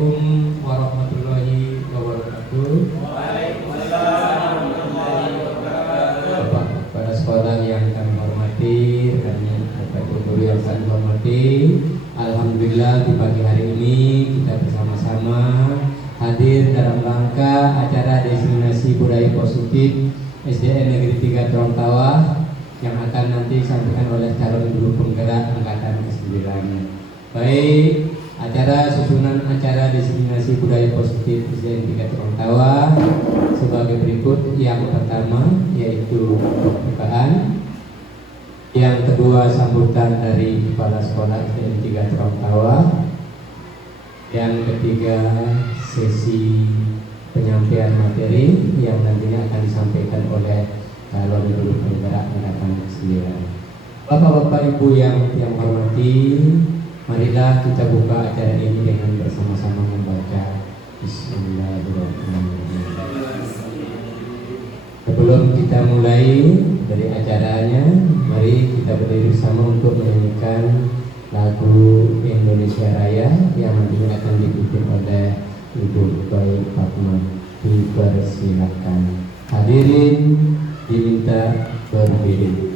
Assalamualaikum warahmatullahi wabarakatuh. Waalaikumsalam warahmatullahi wabarakatuh. Bapak kepala sekolah yang kami hormati, dan Bapak Ibu guru yang kami hormati, alhamdulillah di pagi hari ini kita bersama-sama hadir dalam rangka acara diseminasi budaya positif SDN Negeri 3 Trontawa yang akan nanti disampaikan oleh calon guru penggerak angkatan ke-9. Baik, acara susunan acara diseminasi budaya positif SDN 3 Trontawa sebagai berikut. Yang pertama yaitu pembukaan, yang kedua sambutan dari kepala sekolah SDN 3 Trontawa, yang ketiga sesi penyampaian materi yang nantinya akan disampaikan oleh calon guru penggerak angkatan ke-9. Bapak-bapak Ibu yang hormati, marilah kita buka acara ini dengan bersama-sama membaca Bismillahirrahmanirrahim. Sebelum kita mulai dari acaranya, mari kita berdiri bersama untuk menyanyikan lagu Indonesia Raya yang nantinya akan dipimpin oleh Ibu Bayi Fatma. Dipersilakan. Hadirin diminta berdiri.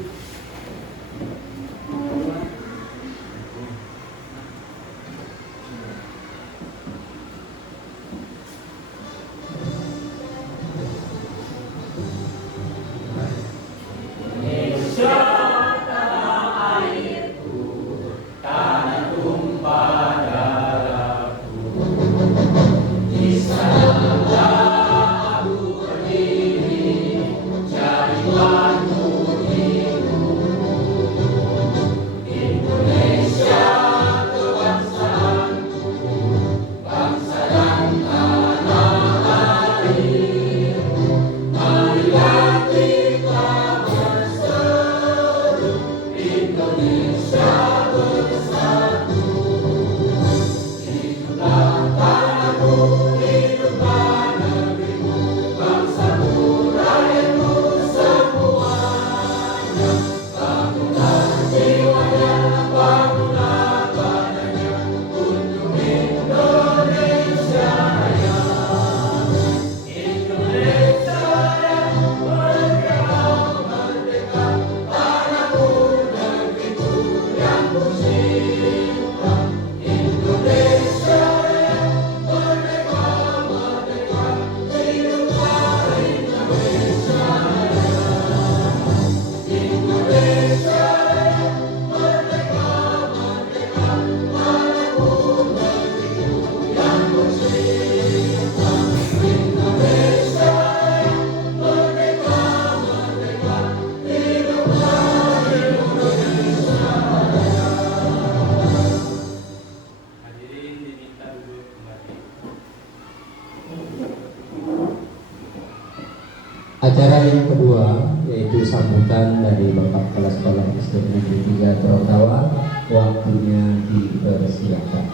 Acara yang kedua yaitu sambutan dari Bapak Kepala Sekolah SDN Negeri 3 Trontawa. Waktunya dipersilakan.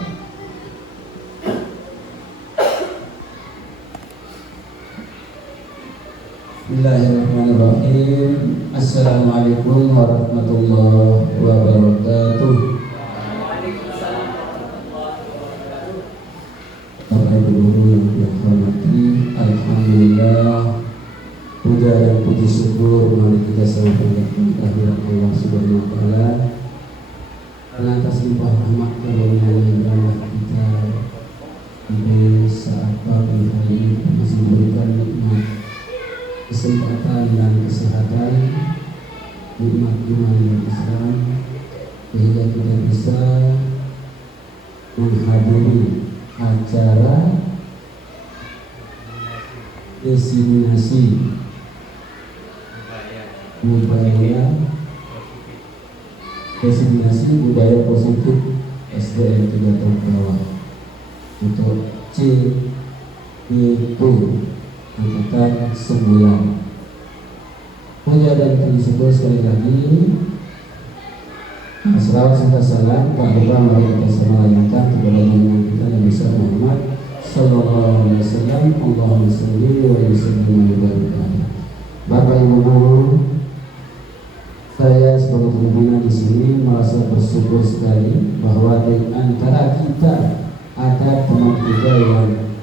Bismillahirrahmanirrahim. Assalamualaikum warahmatullahi wabarakatuh. Bapak Ibu guru yang dihormati, alhamdulillah, puja dan puji syukur mari kita sampaikan kehadirat Allah Subhanahu wa taala atas limpah rahmat karunia yang Allah kita di saat pagi hari ini masih memberikan nikmat kesempatan dan kesehatan, nikmat iman dan Islam, sehingga kita bisa menghadiri acara diseminasi budaya positif SDN 3 Trontawa untuk CIP angkatan 9. Puja dan puji syukur sekali lagi. Selawat serta salam tak lupa mari kita sama layankan kepada junjungan kita yang besar Muhammad sallallahu alaihi wasallam. Allahumma shalli wa sallim wa barik. Bapak Ibu guru, saya sebagai pembina di sini merasa bersyukur sekali bahwa di antara kita ada teman kita yang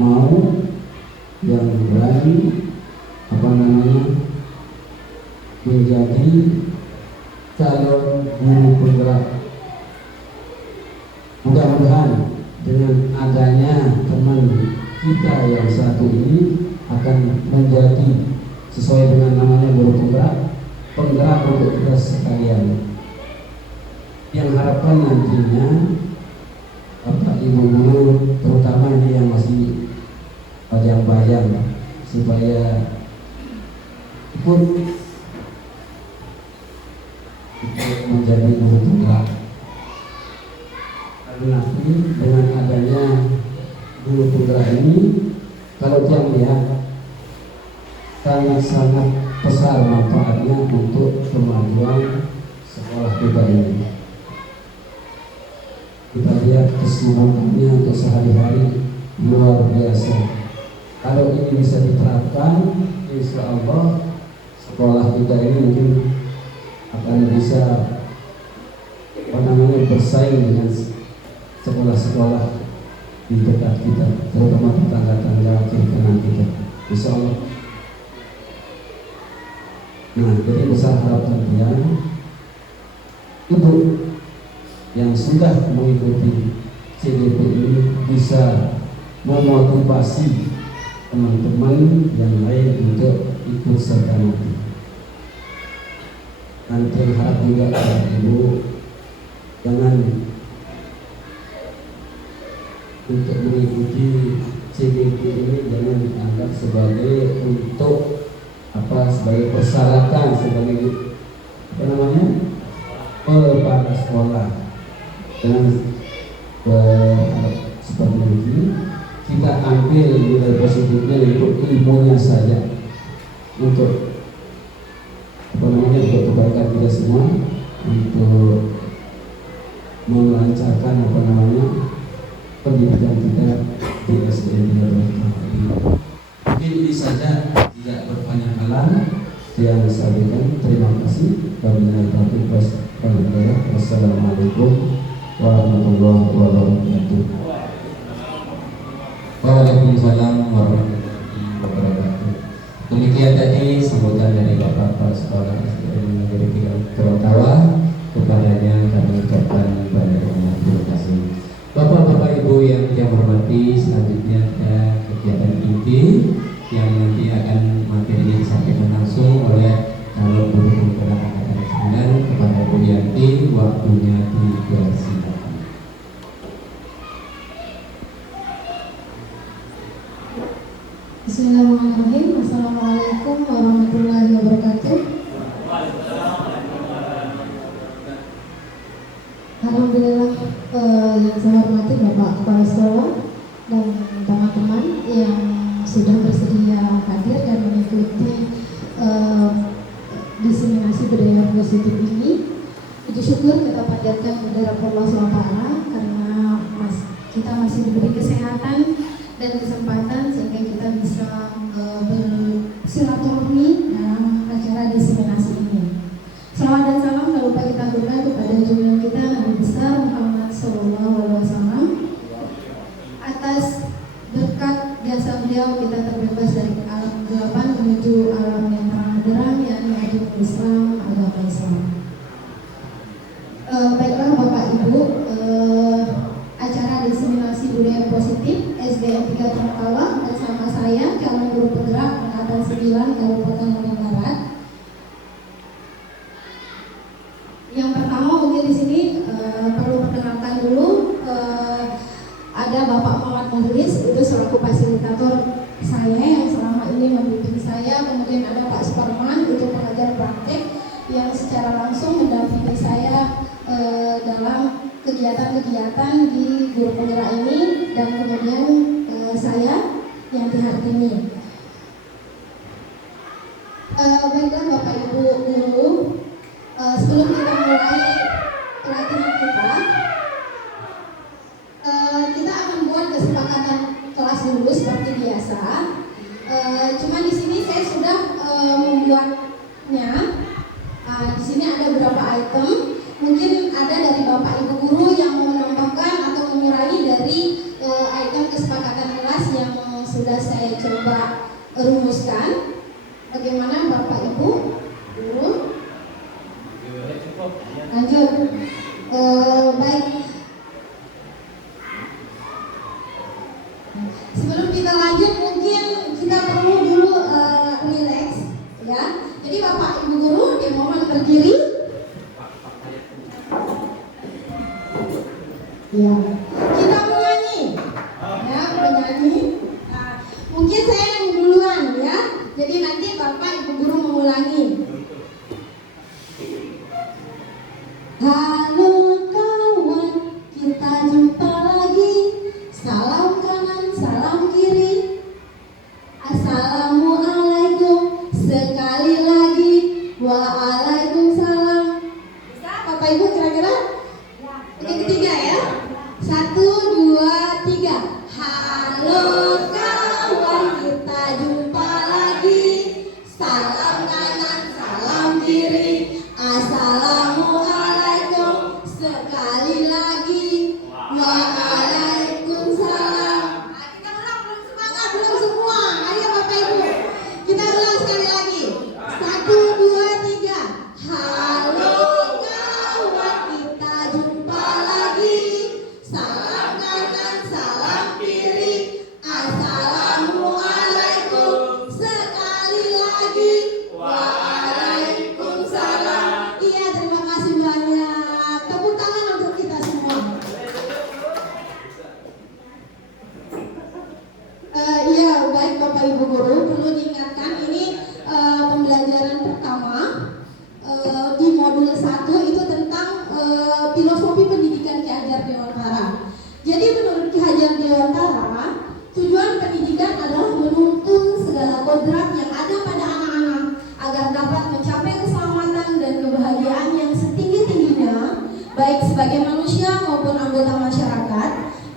mau, yang berani menjadi calon guru penggerak. Mudah-mudahan dengan adanya teman kita yang satu ini akan menjadi sesuai dengan namanya guru penggerak untuk kita sekalian. Yang harapkan nantinya Bapak Ibu guru, terutama ini yang masih bajang-bajang, supaya ikut menjadi guru penggerak. Karena nanti dengan adanya guru penggerak ini, kalau dia lihat sangat-sangat besar manfaatnya untuk kemajuan sekolah kita ini. Kita lihat keseluruhannya untuk sehari-hari luar biasa. Kalau ini bisa diterapkan, insya Allah sekolah kita ini mungkin akan bisa bersaing dengan sekolah-sekolah di dekat kita, terutama tetangga-tetangga kiri kanan kita, insya Allah. Nah, jadi besar harapan dia, ibu yang sudah mengikuti CDP ini bisa memotivasi teman-teman yang lain untuk ikut serta nanti. Nanti harap juga ibu jangan untuk mengikuti CDP ini jangan dianggap sebagai untuk sebagai persyaratan, sebagai pada sekolah. Dengan seperti ini kita ambil nilai positifnya untuk ilmunya saja, untuk untuk kebaikan kita semua, untuk melancarkan pendidikan kita di SDN 3. Mungkin ini saja, tidak berpanjang halang yang saya berikan. Terima kasih. Wassalamualaikum warahmatullahi wabarakatuh. Waalaikumsalam warahmatullahi wabarakatuh. Demikian tadi sambutan dari Bapak Kepala Sekolah SDN Negeri Kerotawa. Kepadanya kami ucapkan banyak terima kasih. Bapak-bapak Ibu yang saya hormati, selanjutnya ada kegiatan inti yang nanti akan materinya disampaikan langsung oleh calon guru penggerak angkatan 9 kepada Bu Yanti. Waktunya dipersilakan. Bismillahirrahmanirrahim. Assalamualaikum warahmatullahi wabarakatuh. Alhamdulillah, yang saya hormati Bapak Kepala Sekolah dan teman-teman yang sudah bersedia hadir dan mengikuti diseminasi budaya positif ini. Puji syukur kita panjatkan kepada Allah SWT karena kita masih diberi kesehatan dan kesempatan sehingga kita bisa bersilaturahmi dalam acara diseminasi ini. Salawat dan salam tak lupa kita berikan kepada junjungan kita Nabi besar Muhammad SAW. Atas berkat jasa beliau kita terbebas dari alam kegelapan menuju alam yang terang benderang, yakni agama Islam, agama Islam. Baiklah Bapak Ibu, acara diseminasi budaya positif SDN 3 Trenggalek bersama saya calon guru penggerak angkatan 9 Kabupaten Bandung Barat. Yang pertama mungkin di sini perlu perkenalkan dulu, ada Bapak Muhammad Muhlis, itu selaku fasilitator saya yang selama ini membimbing saya. Kemudian ada Pak Superman, itu pengajar praktek yang secara langsung mendampingi saya dalam kegiatan-kegiatan di guru penggerak ini, dan kemudian saya Yanti Hartini. Baiklah Bapak Ibu guru, sebelum kita mulai pelatihan kita akan buat kesepakatan kelas dulu seperti biasa. Cuman di sini saya sudah membuatnya. Di sini ada beberapa item. Mungkin ada dari Bapak Ibu guru yang mau menambahkan atau mengurangi dari Baik. Sebelum kita lanjut, mungkin kita perlu dulu relax, ya. Jadi Bapak Ibu guru di momen berdiri, ya. Kita menyanyi, ya, menyanyi. Nah, mungkin saya yang duluan, ya. Jadi nanti Bapak Ibu guru mengulangi. Halo kawan, kita jumpa lagi. Salam kanan, salam kiri. Assalamualaikum. Sekali lagi, waalaikumsalam. Bisa Bapak Ibu kira-kira? Oke, ketiga ya. 1, 2, 3. Halo kawan, kita jumpa lagi. Salam kanan, salam kiri. Assalamualaikum. Sekali lagi, waalaikumsalam. Nah, kita ulang, belum semangat, belum semua. Ayo Bapak Ibu, kita ulang sekali lagi. 1, 2, 3. Halo kawan, kita jumpa lagi. Salam kanan, salam kiri. Assalamualaikum. Sekali lagi, waalaikumsalam. Iya, terima kasih banyak. Tepuk tangan untuk kita semua. Iya, baik Bapak Ibu guru, perlu diingatkan ini pembelajaran pertama di modul 1 itu tentang filosofi pendidikan Ki Hajar Dewantara. Jadi menurut Ki Hajar Dewantara, tujuan pendidikan adalah menuntun segala kodrat yang ada pada anak-anak agar dapat mencapai keselamatan dan kebahagiaan yang setinggi-tingginya, baik sebagai manusia maupun anggota masyarakat.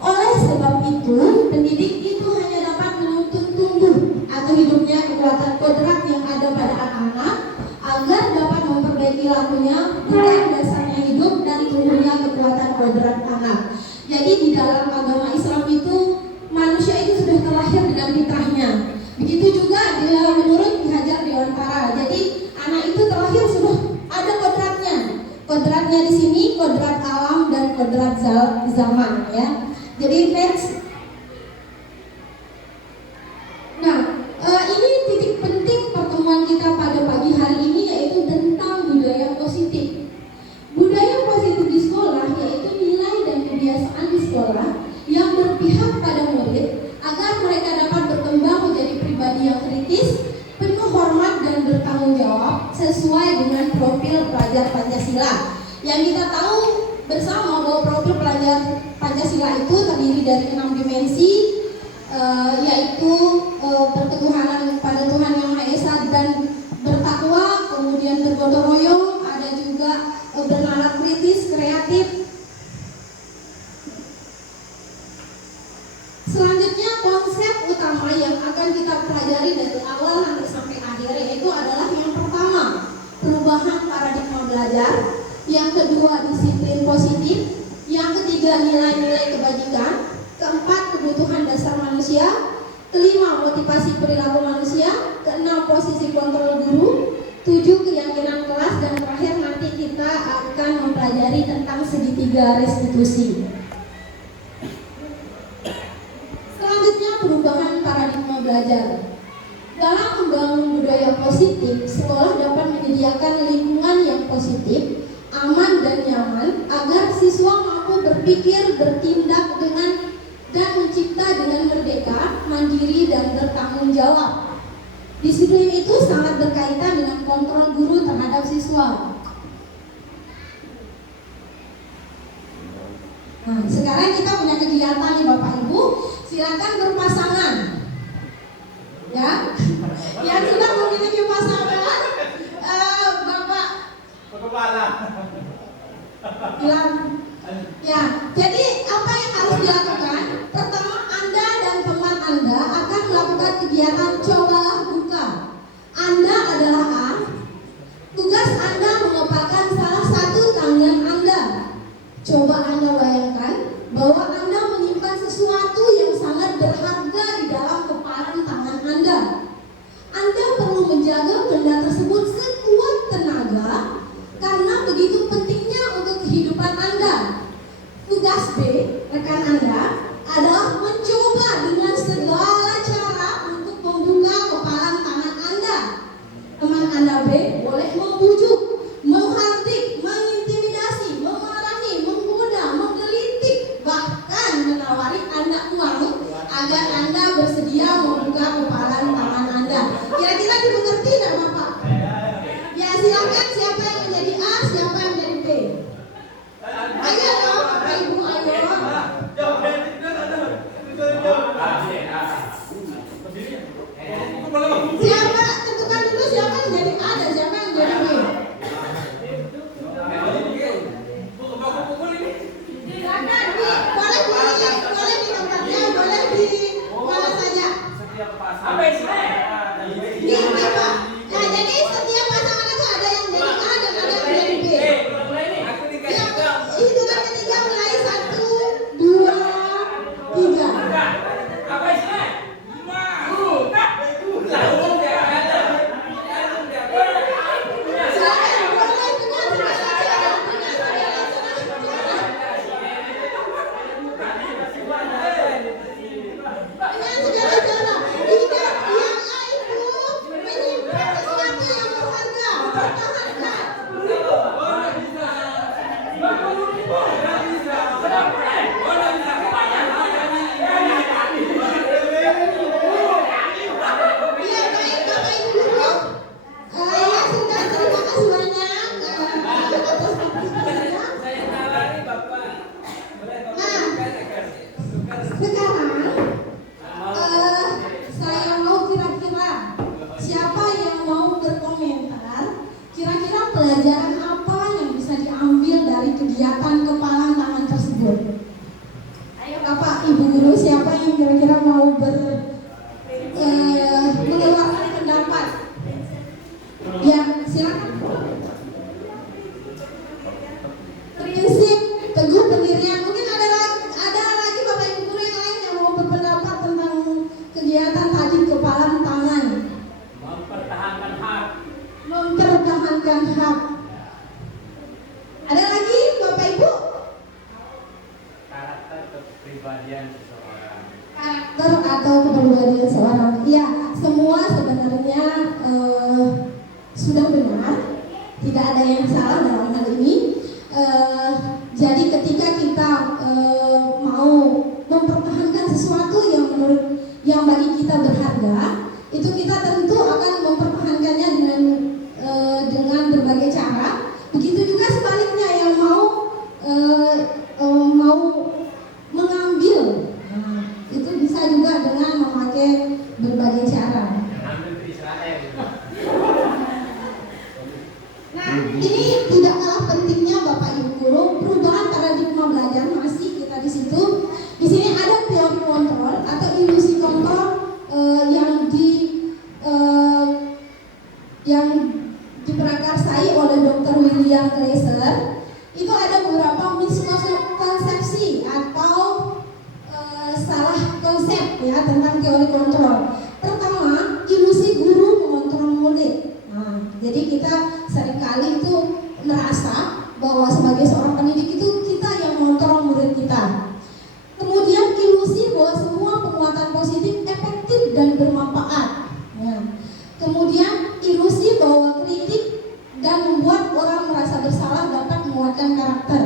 Oleh sebab itu, pendidik itu hanya dapat menuntun tumbuh atau hidupnya kekuatan kodrat yang ada pada anak-anak agar dapat memperbaiki lakunya dengan dasarnya hidup dan tumbuhnya kekuatan kodrat anak. Jadi di dalam agama Islam itu manusia itu sudah terlahir dengan fitrahnya. Begitu juga menurut Ki Hajar Dewantara. Jadi anak itu terlahir sudah ada kodratnya. Kodratnya di sini kodrat alam dan kodrat zaman, ya. Jadi next. Nah, ini titik penting pertemuan kita pada pagi hari ini, yaitu tentang budaya positif. Budaya positif di sekolah yaitu nilai dan kebiasaan di sekolah yang berpihak pada murid agar mereka dapat berkembang menjadi pribadi yang kritis, penuh hormat dan bertanggung jawab sesuai dengan profil pelajar Pancasila. Yang kita tahu bersama bahwa profil pelajar Pancasila itu terdiri dari 6 dimensi, yaitu berketuhanan pada Tuhan Yang Maha Esa dan bertakwa, kemudian bergotong royong, ada juga bernalar kritis, kreatif. Selanjutnya konsep utama yang akan kita pelajari dari awal sampai akhir yaitu adalah yang pertama, perubahan paradigma belajar, yang kedua disiplin positif, yang ketiga nilai-nilai kebajikan, keempat kebutuhan dasar manusia, kelima motivasi perilaku manusia, keenam posisi kontrol guru, 7 keyakinan kelas, dan terakhir nanti kita akan mempelajari tentang segitiga restitusi. Selanjutnya perubahan paradigma belajar. Dalam membangun budaya positif, sekolah dapat menyediakan lingkungan yang positif, aman dan nyaman agar siswa mampu berpikir, bertindak dengan dan mencipta dengan merdeka, mandiri dan bertanggung jawab. Disiplin itu sangat berkaitan dengan kontrol guru terhadap siswa. Nah, sekarang kita punya kegiatan nih Bapak Ibu, silakan berpasangan. Ya, yang sudah memiliki pasangan, Bapak kepala. bilang. Ya, jadi apa yang harus dilakukan? Pertama, Anda dan teman Anda akan melakukan kegiatan cobalah buka. Anda adalah A. Tugas Anda mengepalkan salah satu tangan Anda. Coba Anda bayangkan bahwa Anda menyimpan sesuatu yang sangat berharga di dalam kepalan tangan Anda. Anda perlu menjaga benda tersebut sekuat tenaga karena begitu pentingnya untuk kehidupan Anda. Anda. Tugas B, rekan Anda, adalah mencoba dengan segala cara untuk membuka kepalan tangan Anda. Teman Anda B boleh membujuk, menghardik, mengintimidasi, memarahi, menggoda, menggelitik, bahkan menawari Anda uang agar Anda bersedia membuka kepalan tangan Anda. Kira-kira dimengerti tidak Bapak? Ya silakan, siapa yang menjadi A, siapa yang menjadi B? Ayo dong, Bapak Ibu, ayo. Siapa, tentukan dulu siapa yang menjadi A dan siapa yang menjadi B. Silakan, boleh di tempatnya, boleh di mana saja. Gini Pak, nah jadi setiap pasangan itu ada yang menjadi A dan ada yang menjadi B. Hitungan ketiga mulai 1, 2, 3. Silakan, boleh dengan segala cara, dengan segala cara. Ingat, yang A itu menyimpan sesuatu yang berharga, pertahankan. Iya, baik Bapak Ibu guru. Ya sudah, terima kasih banyak atas waktunya. Sekarang saya mau kira-kira siapa yang mau berkomentar. Kira-kira pelajaran apa yang bisa diambil dari kegiatan kepalan tangan tersebut? Ayo Bapak Ibu guru, siapa yang kira-kira mau mengeluarkan pendapat? Ya, silakan. Prinsip teguh pendirian. Mungkin ada lagi Bapak Ibu guru yang lain yang mau berpendapat tentang kegiatan tadi kepalan tangan. Mempertahankan hak. Ada lagi Bapak Ibu? Karakter kepribadian seseorang. Karakter atau kepribadian seorang. Ya, semua sebenarnya sudah benar. Tidak ada yang salah dalam hal ini. Jadi ketika kita mau mempertahankan sesuatu yang bagi kita berharga, itu kita tentu akan mempertahankannya dengan berbagai cara. Begitu juga sebaliknya yang mau mengambil, itu bisa juga dengan memakai berbagai cara. Nah, ini tidak kalah pentingnya Bapak Ibu guru, perubahan paradigma belajar masih kita di situ. Di sini ada teori kontrol atau ilusi kontrol yang diprakarsai oleh Dr. William Glasser. Itu ada beberapa miskonsepsi atau salah konsep ya tentang teori kontrol. Pertama, ilusi guru mengontrol murid. Nah, jadi kita seringkali itu merasa bahwa sebagai seorang pendidik itu kita yang mengontrol murid kita. Kemudian ilusi bahwa semua penguatan positif efektif dan bermanfaat. Ya. Kemudian ilusi bahwa kritik dan membuat orang merasa bersalah dapat menguatkan karakter.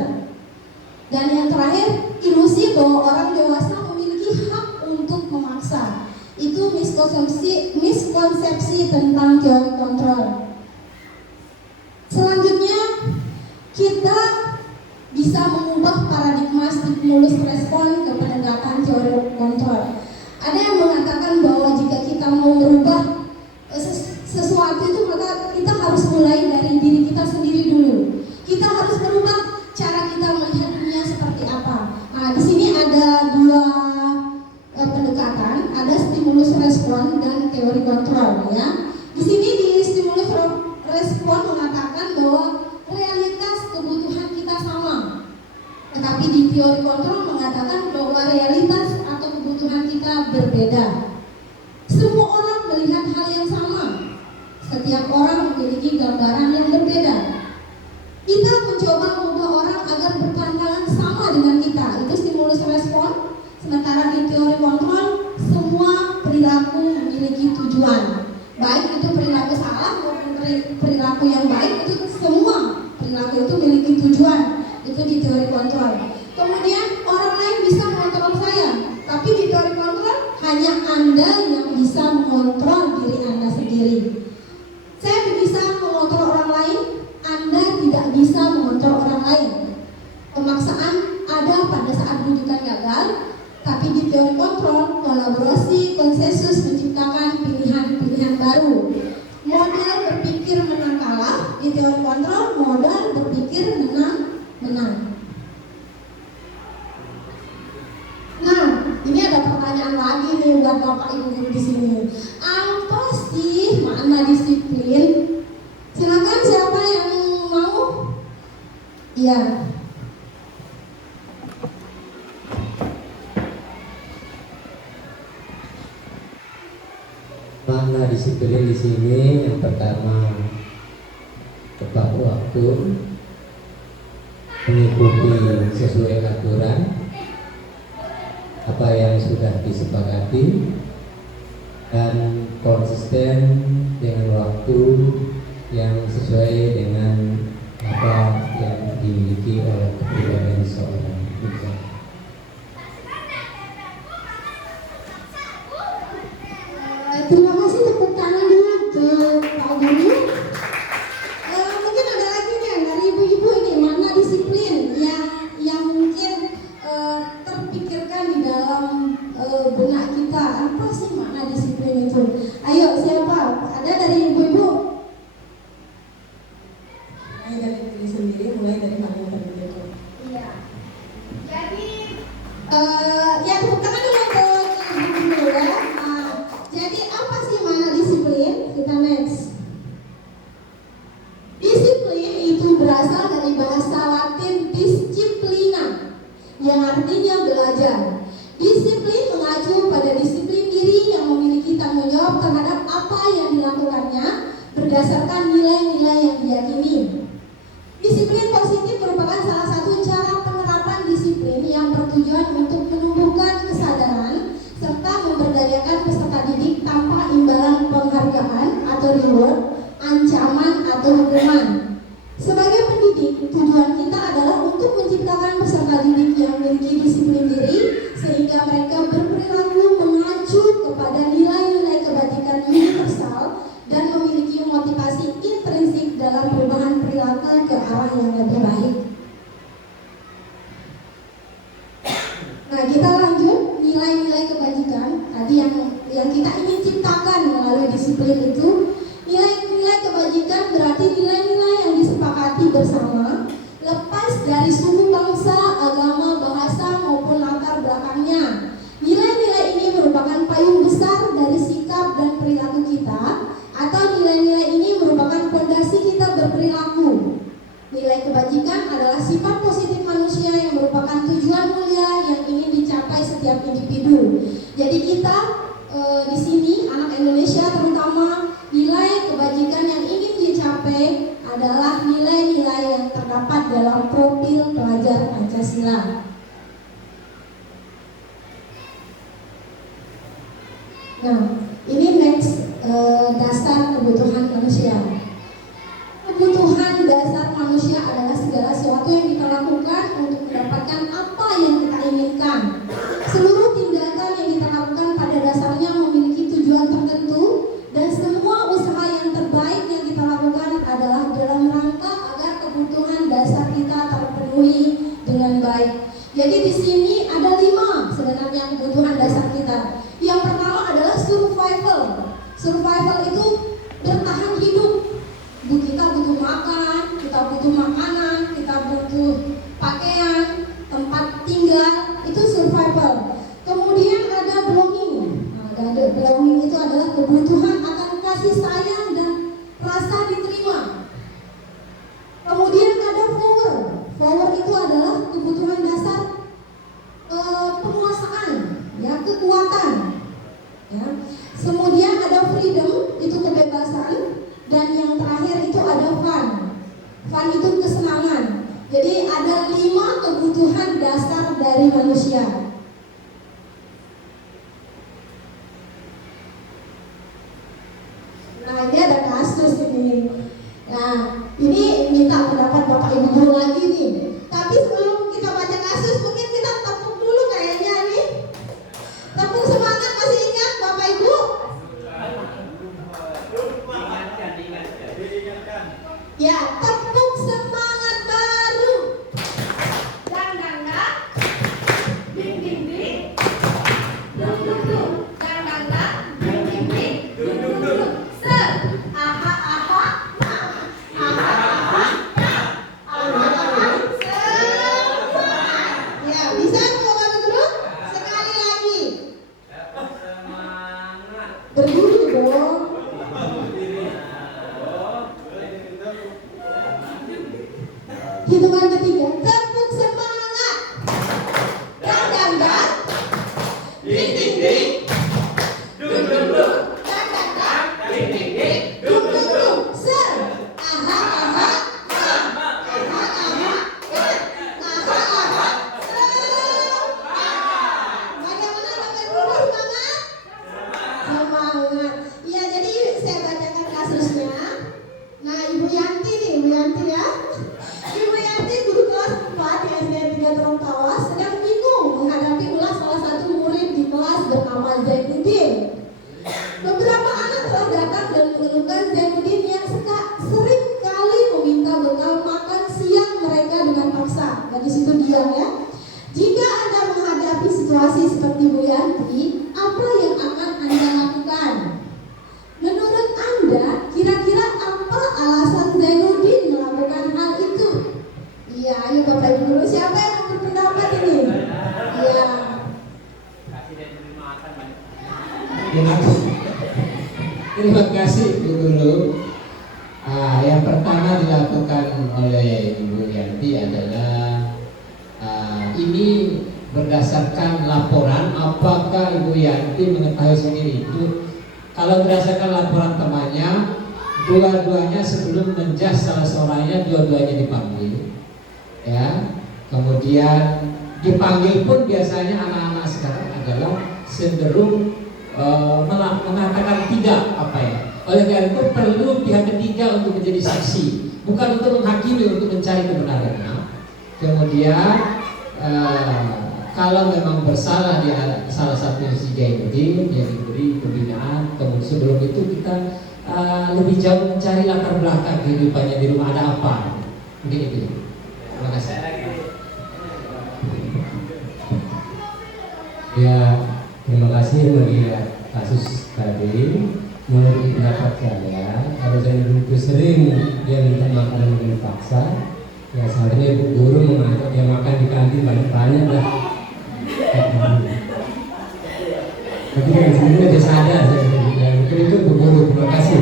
Dan yang terakhir, ilusi bahwa orang dewasa memiliki hak untuk memaksa. Itu miskonsepsi tentang teori kontrol. Selanjutnya, kita bisa mengubah paradigma stimulus respon ke penegakan teori kontrol. Ada yang mengatakan bahwa jika kita mau merubah sesuatu itu, maka kita harus mulai dari diri kita sendiri dulu. Kita harus merubah cara kita melihat dunia seperti apa. Nah, di sini ada dua pendekatan, ada stimulus respon dan teori kontrol ya. Di sini di stimulus respon mengatakan bahwa realitas kebutuhan kita sama. Tetapi di teori kontrol mengatakan bahwa realitas atau kebutuhan kita berbeda. Semua orang melihat hal yang sama. Setiap orang memiliki gambaran yang berbeda. Kita mencoba mengubah orang agar berpandangan Sementara di teori kontrol, semua perilaku memiliki tujuan. Baik itu perilaku salah maupun perilaku yang baik, itu semua perilaku itu memiliki tujuan. Itu di teori kontrol. Kemudian orang lain bisa mengontrol saya, tapi di teori kontrol hanya Anda yang bisa mengontrol diri Anda sendiri. Saya bisa mengontrol orang lain, Anda tidak bisa mengontrol orang lain. Pemaksaan ada pada saat rujukan gagal, tapi di teori kontrol, kolaborasi, konsensus menciptakan pilihan-pilihan baru. Modal berpikir menang kalah, di teori kontrol, modal berpikir menang. Nah, ini ada pertanyaan lagi nih buat Bapak Ibu guru di sini. Apa sih makna disiplin? Silakan siapa yang mau? Iya. Makna disiplin di sini yang pertama tepat waktu, mengikuti sesuai aturan apa yang sudah disepakati, dan konsisten dengan waktu yang sesuai dengan apa yang dimiliki oleh kepribadian seorang user. Terima kasih, tepuk tangan dulu untuk Pak Guru. Mungkin ada lagi nih dari ibu-ibu ini, mana disiplin yang mungkin terpikirkan di dalam benak kita. Apa sih makna disiplin itu? Ayo, siapa? Ada dari ibu-ibu? Mulai dari diri sendiri, mulai dari hal yang terjadi. Iya. Jadi, ya tepuk tangan dulu untuk ibu-ibu ya. Jadi apa sih makna disiplin? Kita next. Disiplin itu berasal dari bahasa Latin disciplina, yang artinya belajar. Disiplin mengacu pada disiplin diri yang memiliki tanggung jawab terhadap apa yang dilakukannya berdasarkan nilai-nilai yang diyakini. Disiplin positif merupakan salah satu cara penerapan disiplin yang bertujuan untuk menumbuhkan kesadaran serta memberdayakan peserta didik tanpa imbalan penghargaan atau reward, ancaman atau hukuman. Sebagai pendidik, tujuan kita adalah untuk menciptakan peserta didik yang memiliki disiplin diri sehingga mereka berperilaku mengacu kepada nilai-nilai kebajikan universal dan memiliki motivasi intrinsik dalam perubahan perilaku ke arah yang lebih baik. Nah, kita lanjut nilai-nilai kebajikan tadi yang kita ingin ciptakan melalui disiplin itu. Nilai-nilai kebajikan berarti nilai-nilai yang disepakati bersama, lepas dari suku bangsa, agama, bahasa maupun latar belakangnya. Nilai-nilai ini merupakan payung besar dari sikap dan perilaku kita, atau nilai-nilai ini merupakan fondasi kita berperilaku. Nilai kebajikan adalah sifat positif manusia yang merupakan tujuan mulia yang ingin dicapai setiap individu. Jadi kita di sini anak Indonesia terutama, nilai kebajikan yang ingin dicapai adalah nilai-nilai yang terdapat dalam profil pelajar Pancasila. Nah, ini next dasar kebutuhan manusia. Kebutuhan dasar manusia adalah segala sesuatu yang kita lakukan untuk mendapatkan apa yang kita inginkan. Seluruh tindakan yang kita lakukan pada dasarnya memiliki tujuan tertentu, dan semua usaha yang terbaik yang kita lakukan adalah dalam rangka agar kebutuhan dasar kita terpenuhi dengan baik. Jadi di sini ada 5 sebenarnya kebutuhan dasar kita. Yang pertama adalah survival. Survival itu bertahan hidup. Kita butuh makan, kita butuh makanan, kita butuh pakaian, tempat tinggal, itu survival. Kemudian ada belonging. Nah, belonging itu adalah kebutuhan akan kasih sayang dan rasa diterima. Kemudian ada power. Power itu adalah kebutuhan dasar penguasaan, ya, kekuatan. Ya. Kemudian ada freedom, itu kebebasan. Dan yang terakhir itu ada fun. Fun itu kesenangan. Jadi ada 5 kebutuhan dasar dari manusia. bernama Zainuddin. Beberapa anak telah datang dan mengeluhkan Zainuddin yang sering kali meminta bekal makan siang mereka dengan paksa. Dan di situ diam ya. Jika Anda menghadapi situasi seperti Bu Yanti, apa yang akan Anda lakukan? Menurut Anda, kira-kira apa alasan Zainuddin melakukan hal itu? Iya, ayo Bapak Ibu dulu, siapa yang berpendapat ini? Iya. Kasih dan terima makan banyak. Terima kasih Bu Guru. Yang pertama dilakukan oleh Ibu Yanti adalah ini berdasarkan laporan. Apakah Ibu Yanti mengetahui sendiri itu? Kalau berdasarkan laporan temannya, dua-duanya sebelum menjas salah seorangnya, dua-duanya dipanggil, ya. Kemudian dipanggil pun biasanya anak-anak sekarang adalah cenderung mengatakan tidak, oleh karena itu perlu pihak ketiga untuk menjadi saksi, bukan untuk menghakimi, untuk mencari kebenarannya. Kemudian kalau memang bersalah dia salah satu si Zainuddin, dia diberi pembinaan. Kemudian sebelum itu kita lebih jauh mencari latar belakang kehidupannya di rumah, ada apa, mungkin itu. Terima kasih. Ya, terima kasih melihat kasus tadi. Menurut pendapat saya, kalau Zainuddin itu sering dia minta makanan dengan paksa, ya seharusnya Ibu Guru mengajak dia makan di kantin banyak-banyak lah. Tapi kan sebenarnya dia sadar, dan itu Bu Guru. Terima kasih.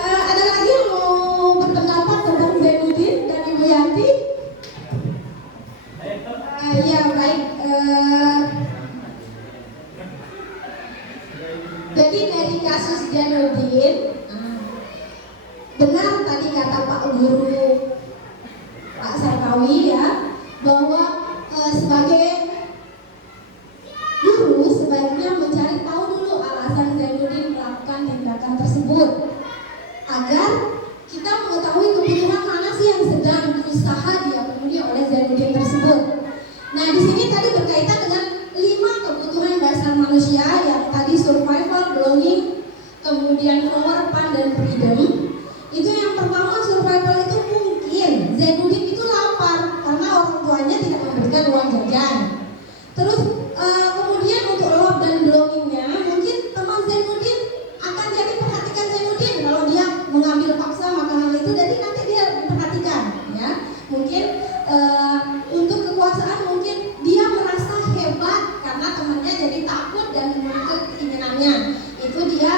Ada lagi yang mau berpendapat tentang Zainuddin dan Ibu Yanti? Ya baik. Jadi dari kasus Zainuddin, benar tadi kata Pak Guru Pak Sarkawi ya, bahwa sebagai guru sebaiknya mencari tahu dulu alasan Zainuddin melakukan tindakan tersebut, agar kita mengetahui kebutuhan mana sih yang sedang berusaha dipenuhi oleh Zainuddin tersebut. Nah, di sini tadi berkaitan dengan 5 kebutuhan dasar manusia yang tadi survival, belonging, kemudian power, fun, dan freedom. Itu yang pertama, survival itu mungkin Zainuddin itu lapar karena orang tuanya tidak memberikan uang jajan. Terus kemudian untuk love dan belongingnya, mungkin teman Zainuddin akan jadi perhatikan Zainuddin kalau dia mengambil paksa makanan itu, jadi nanti dia diperhatikan ya. Mungkin untuk kekuasaan, mungkin dia merasa hebat karena temannya jadi takut dan mengikut keinginannya. Itu dia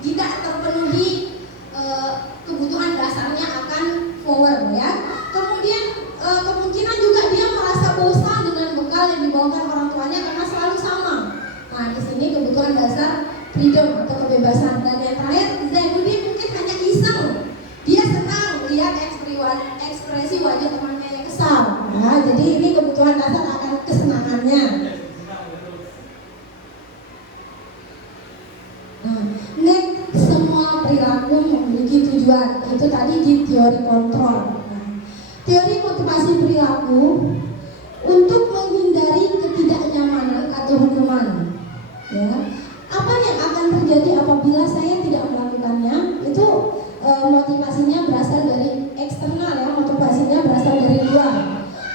tidak terpenuhi kebutuhan dasarnya akan power ya. Kemudian kemungkinan juga dia merasa bosan dengan bekal yang dibawakan orang tuanya karena selalu sama. Nah, di sini kebutuhan dasar freedom atau kebebasan. Dan yang terakhir, Zainuddin mungkin hanya iseng. Dia senang lihat ekspresi wajah temannya yang kesal. Nah, jadi ini kebutuhan dasar akan kesenangannya. Next, semua perilaku memiliki tujuan. Itu tadi di teori kontrol. Teori motivasi perilaku untuk menghindari ketidaknyamanan atau hukuman. Ya. Apa yang akan terjadi apabila saya tidak melakukannya? Itu motivasinya berasal dari eksternal ya, motivasinya berasal dari luar.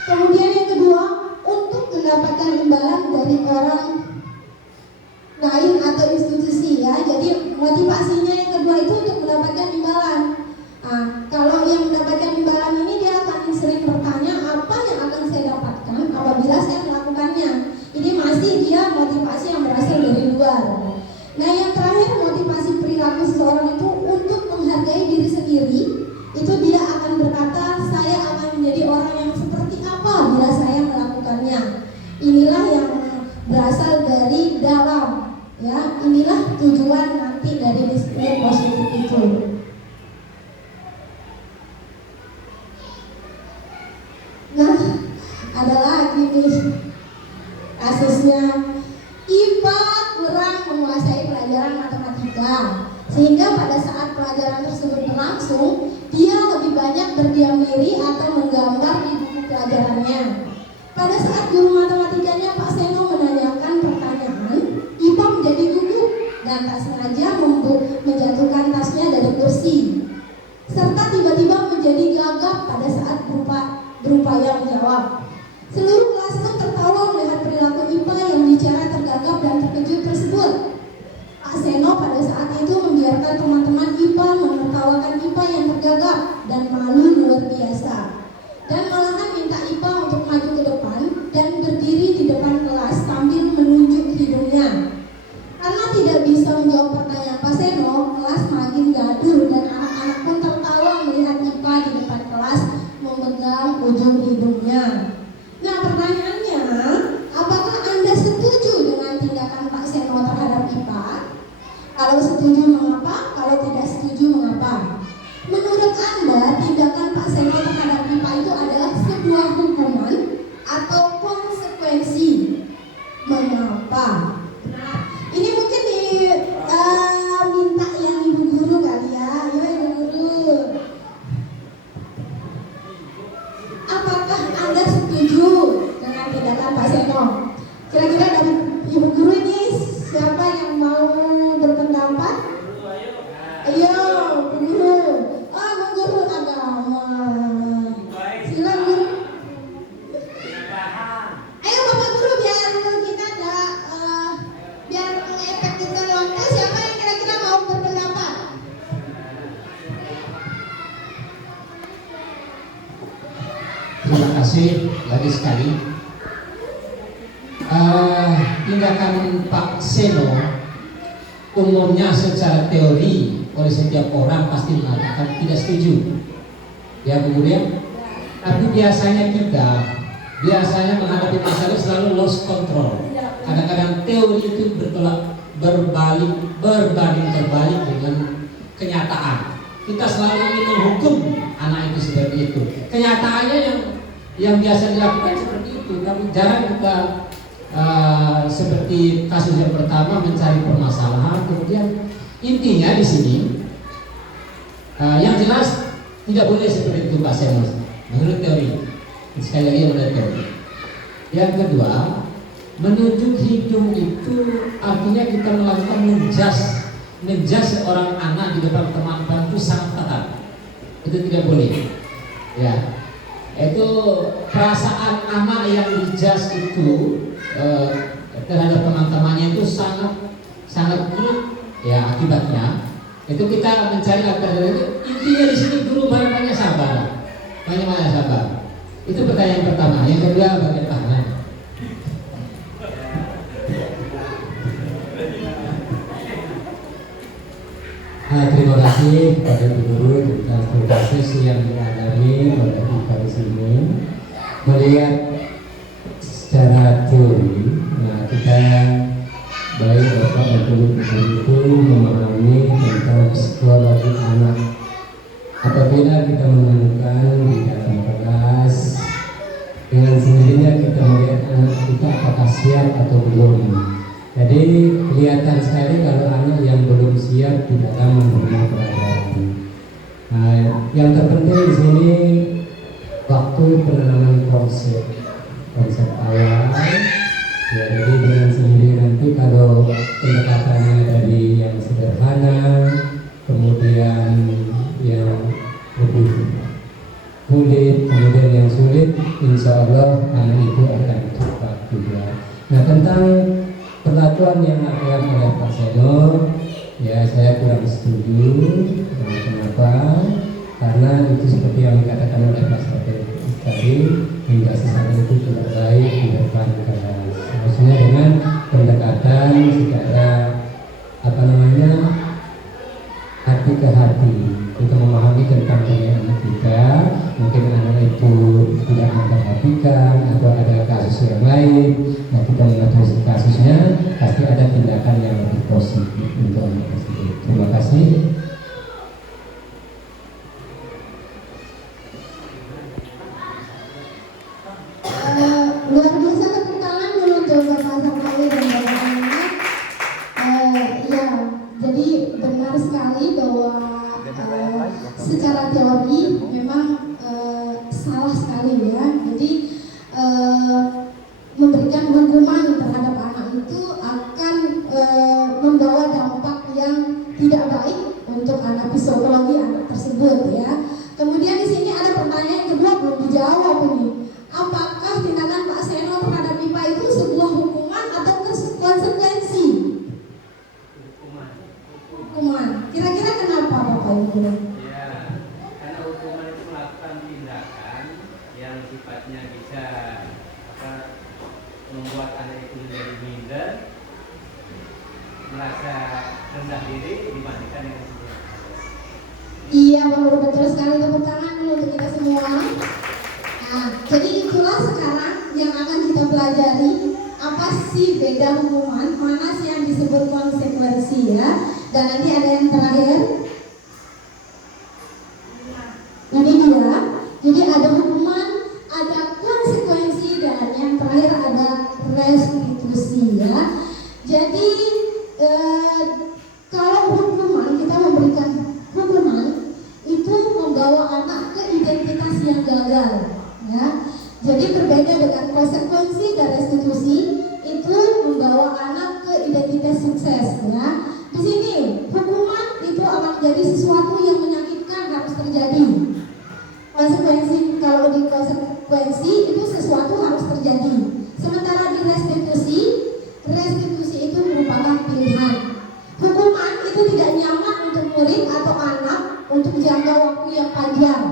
Kemudian yang kedua, untuk mendapatkan imbalan dari orang lain atau institusi ya. Jadi motivasinya yang kedua itu untuk mendapatkan imbalan. Nah, kalau yang mendapatkan imbalan ini dia akan sering bertanya apa yang akan saya dapatkan apabila saya melakukannya. Ini masih dia motivasi yang berasal dari luar. Nah, yang terakhir, motivasi perilaku seseorang itu untuk menghargai diri sendiri. Itu dia akan berkata, saya akan menjadi orang yang seperti apa bila saya melakukannya. Inilah yang berasal dari dalam. Ya, inilah tujuan nanti dari disiplin positif itu. Nah, ada lagi nih kasusnya, IPA kurang menguasai pelajaran matematika, sehingga pada saat pelajaran tersebut berlangsung, dia lebih banyak berdiam diri atau menggambar di buku pelajarannya. saat guru matematikanya Pak Seno menanyakan pertanyaan, Ipa menjadi gugup dan tak sengaja menjatuhkan tasnya dari kursi, serta tiba-tiba menjadi gagap pada saat berupaya menjawab. Seluruh kelas pun tertawa melihat perilaku Ipa yang bicara tergagap dan terkejut tersebut. Pak Seno pada saat itu membiarkan teman-teman Ipa menertawakan Ipa yang tergagap dan malu luar biasa, dan malahan minta Ipa untuk maju ke depan dan berdiri di depan kelas sambil menunjuk hidungnya. Karena tidak bisa menjawab pertanyaan Pak Seno, kelas makin gaduh dan anak-anak pun tertawa melihat Ipa di depan kelas memegang ujung hidungnya. Nah, pertanyaannya, apakah Anda setuju dengan tindakan Pak Seno terhadap Ipa? Kalau setuju mengapa? Kalau tidak setuju mengapa? Menurut Anda, tindakan Pak Seno terhadap Ipa itu adalah sebuah hukuman atau konsekuensi? Mengapa? Nah, ini mungkin minta yang Ibu Guru kali ya. Ya, Ibu Guru. Apakah Anda setuju dengan tindakan Pak Seno? Kira-kira dari Ibu Guru ini siapa yang mau berpendapat? Ayo, Bu Guru. Oh, Bu Guru agama. Silakan Guru. Ayo Bapak Guru, biar kita biar efektifkan waktu. Siapa yang kira-kira mau berpendapat? Terima kasih lagi sekali. Tindakan Pak Seno umumnya secara teori oleh setiap orang pasti mengatakan tidak setuju, ya Bu Guru ya. Tapi biasanya menghadapi masalah selalu lost control. Kadang-kadang teori itu berbanding terbalik dengan kenyataan. Kita selalu ingin menghukum anak itu seperti itu. Kenyataannya yang biasa dilakukan seperti itu, tapi jarang kita seperti kasus yang pertama mencari permasalahan. Kemudian intinya di sini yang jelas tidak boleh seperti itu Pak Seno menurut teori. Sekali lagi menurut teori. Yang kedua, menunjuk hidung itu artinya kita melakukan menjas seorang anak di depan teman-teman itu sangat ketat. Itu tidak boleh. Ya, itu perasaan anak yang dijas itu terhadap teman-temannya itu sangat buruk. Ya, akibatnya itu kita mencari alternatif. Intinya di sini guru banyak sabar, banyak sabar. Itu pertanyaan pertama. Yang kedua bagaimana? Terima kasih kepada Ibu Guru atas proses yang dialami oleh Ipa di sini. Melihat secara teori, kita baik Bapak dan Ibu itu memahami tentang psikologi anak. Apabila kita menemukan di dalam kelas, dengan sendirinya kita melihat anak kita apakah siap atau belum. Jadi kelihatan sekali kalau anak yang belum siap di dalam menerima pelajaran. Yang terpenting di sini waktu penanaman konsep awal. Ya, jadi dengan sendiri nanti kalau pendekatannya dari yang sederhana, kemudian yang lebih sulit, kemudian yang sulit, insya Allah anak itu akan cepat juga. Nah, tentang perlakuan yang akan oleh Pak Seno, ya saya kurang setuju. Kenapa? Karena itu seperti yang dikatakan oleh Pak Seno tadi, hingga sesaat itu tidak baik di depan kelas. Maksudnya dengan pendekatan secara hati ke hati, kita memahami tentang anak kita. Mungkin anak itu tidak memperhatikan atau ada kasus yang lain. Nah, kita mengatasi kasusnya, pasti ada tindakan yang lebih positif untuk anak tersebut. Terima kasih. Luar biasa, tepuk tangan dulu untuk Bapak Sakali dan Bapak Ahmad. Ya, jadi benar sekali bahwa secara teori memang salah sekali ya. Jadi hukuman terhadap anak itu akan membawa dampak yang tidak baik untuk anak psikologi anak tersebut ya. Kemudian di sini ada pertanyaan yang kedua belum dijawab ini. Apakah tindakan Pak Seno terhadap IPA itu sebuah hukuman atau konsekuensi? Hukuman. Kira-kira kenapa Bapak Ibu? Ya, karena hukuman itu melakukan tindakan yang sifatnya bisa membuat anak itu menjadi minder, merasa rendah diri dibandingkan dengan sebelumnya. Iya, betul sekali, tepuk tangan dulu untuk kita semua. Nah, jadi itulah sekarang yang akan kita pelajari apa sih beda hukuman, mana sih yang disebut konsekuensi ya. Dan nanti ada yang terakhir. Ini dia. Jadi ada hukuman, ada konsekuensi, dan yang terakhir ada restitusi ya. Jadi kalau hukuman, kita memberikan hukuman itu membawa anak ke identitas yang gagal ya. Jadi berbeda dengan konsekuensi dan restitusi, itu membawa anak ke identitas sukses ya. Di sini hukuman itu akan menjadi sesuatu yang menyakitkan harus terjadi. Konsekuensi, kalau di konsekuensi itu sesuatu harus terjadi. Sementara di restitusi itu merupakan pilihan. Hukuman itu tidak nyaman untuk murid atau anak untuk jangka waktu yang panjang.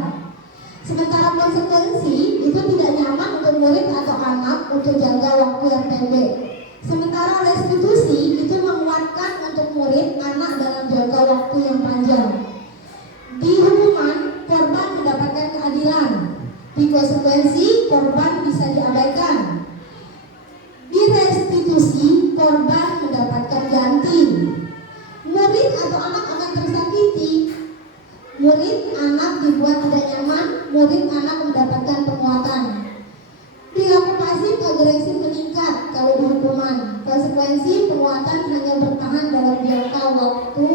Sementara konsekuensi itu tidak nyaman untuk murid atau anak untuk jangka waktu yang pendek. Sementara restitusi itu menguatkan untuk murid anak dalam jangka waktu yang panjang. Di hukuman, korban mendapatkan keadilan. Di konsekuensi, korban bisa diabaikan. Di restitusi, korban mendapatkan ganti. Murid atau anak akan tersakiti. Murid anak dibuat tidak nyaman, murid anak mendapatkan penguatan. Perilaku pasif agresif meningkat kalau di hukuman. Konsekuensi, penguatan hanya bertahan dalam jangka waktu